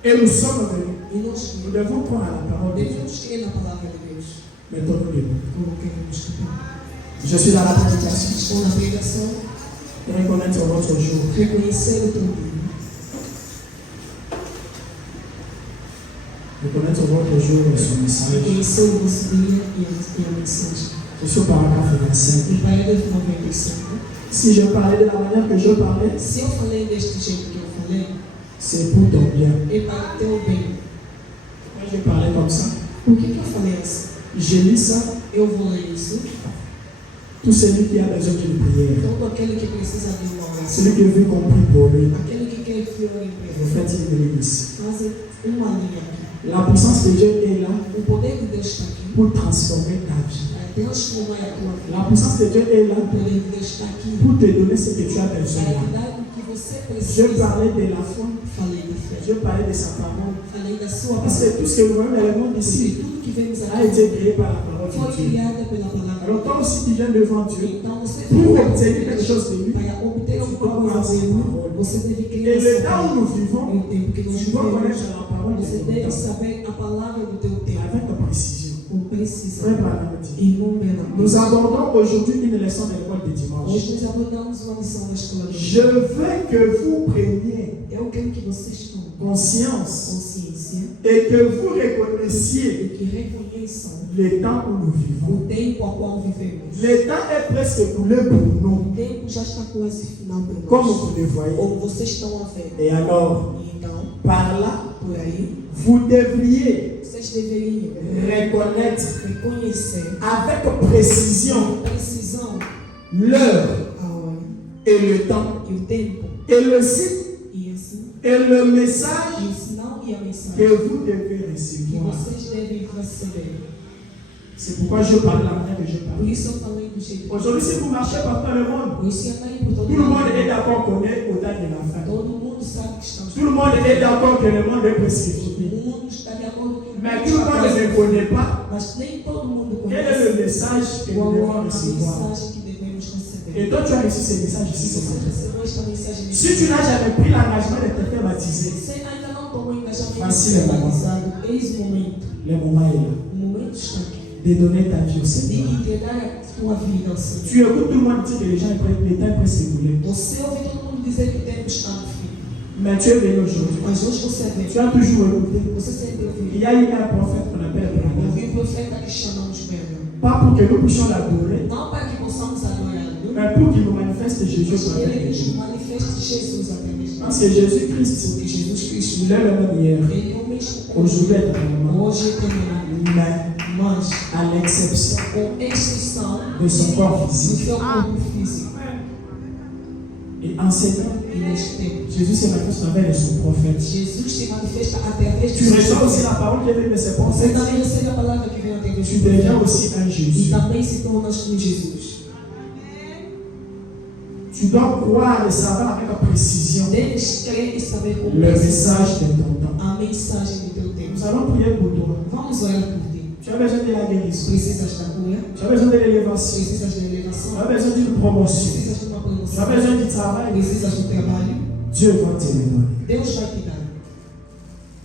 Et nous sommes venus. Nous devons prendre la parole de Dieu. Mettons-nous debout. Je suis dans la prédication. Et reconnaître votre jour. Reconnaître votre jour et son message. Je suis au paragraphe 25. Si je parlais de la manière que je parlais, Se eu falei deste jeito que eu falei, c'est pour ton bien. é para o teu bem. Moi, je parlais comme ça. Por que eu falei assim? Je lis ça. Eu vou ler isso. Tout celui qui a besoin d'une prière, Todo aquele que precisa de uma oração, celui qui veut qu'on prie pour lui, aquele que quer enfiou em Vous breve. faites une ligne ici. Fazem uma linha aqui. La puissance de Dieu est là O poder de Deus está aqui pour transformer ta vie. para transformar a tua La vida. puissance de Dieu est là O poder de Deus está aqui pour te donner ce que tu as besoin. para te dar o que você Je precisa. parlais de la foi, Falei da fé. je parlais de sa parole. Falei da sua Parce palavra. que tout ce que nous voyons dans le monde Porque ici tudo que vemos a aqui été créé par la parole foi de Dieu. criado pela palavra. Alors toi aussi tu viens devant Dieu Então você pour tem obtenir quelque chose de lui. para obter alguma coisa dele, você deve Et crer le nessa temps où palavra. nous vivons, No tempo que nós tu dois vivemos, connaître la parole de você ton deve temps saber a palavra do teu tempo. avec précision. Com precisão. Frère Branham dit, E não bem nous abordons aujourd'hui une leçon de l'école de dimanche. Hoje nós abordamos uma lição da escola de Je veux que vous preniez Eu quero que vocês tomem conscience consciência et que vous reconnaissiez e que reconheçam le temps où nous vivons. o tempo ao qual vivemos. Le temps est presque écoulé pour nous, O tempo já está quase final para comme nós. vous le voyez. Como vocês estão a ver. Et alors, E então, par là, por aí, vous devriez vocês deveriam reconnaître reconhecer avec précision com precisão l'heure a hora et le temps e o tempo et le signe e assim et le e message o sinal e a que mensagem vous devez que recevoir. vocês devem receber. C'est pourquoi je parle la manière que je Por parle. isso eu falei do jeito que Aujourd'hui, si vous marchez partout dans le monde, Hoje andei por todo tout le monde mundo. est d'accord qu'on est au temps de la fin. Todo mundo sabe que estamos. Tout le monde est d'accord que le monde est presque Todo fini. mundo está de acordo que Mais tout le monde ne connaît pas Mas nem todo mundo quel est conhece le message que nous qual é devons a recevoir. mensagem que devemos receber. Et toi, tu as reçu ce message ici Se ce você matin. recebeu esta mensagem nesse Si tu n'as jamais pris l'engagement de te faire baptiser, você ainda não tomou engajamento Voici le moment. batizado, eis o momento. le moment est là. O momento está aqui. De donner ta vie au De Seigneur. entregar a tua vida ao Senhor. Tu écoutes tout le monde dire que les gens le temps est presque écoulé. Você ouve todo mundo dizer que o tempo está no fim. Mais tu es venu aujourd'hui. Mas hoje você vê. Tu as toujours écouté. Você sempre Il ouviu. y a eu un prophète qu'on appelle Abraham. Ouviu o profeta que chamamos Bernard. Pas pour que nous puissions l'adorer, Não para que possamos adorá-lo. mais pour qu'il nous manifeste Jésus Mas pour que avec ele nos nous. manifeste Jesus através de nós. Parce que Jésus-Christ, Porque Jesus Cristo, il est le même hier, ele é o mesmo aujourd'hui éternellement, hoje e eternamente. mais Mas, à l'exception com exceção de son corps do physique. seu corpo físico. Et enseignant, E neste tempo, Jésus se manifeste avec son prophète. Jesus se manifesta através de Tu reçois aussi la parole qui est venue de ses Você prophètes. também recebe a palavra que vem através Tu de deviens aussi un E Jésus. também se torna um Jesus. Tu dois croire et savoir avec précision Deves crer e saber com le precisão message de ton temps. a mensagem do teu tempo. Nous allons prier pour toi. Vamos orar por ti. Tu as besoin de la guérison. Precisas da cura, Tu as besoin de l'élévation. precisas da Tu elevação, as besoin d'une promotion. precisas de uma Tu as promoção, besoin du travail. precisas do trabalho. Dieu va te le donner. Deus vai te dar.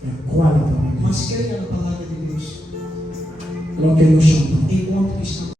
Mais crois la parole. Mas creia na palavra de Deus. Alors que nous chantons. Enquanto estamos.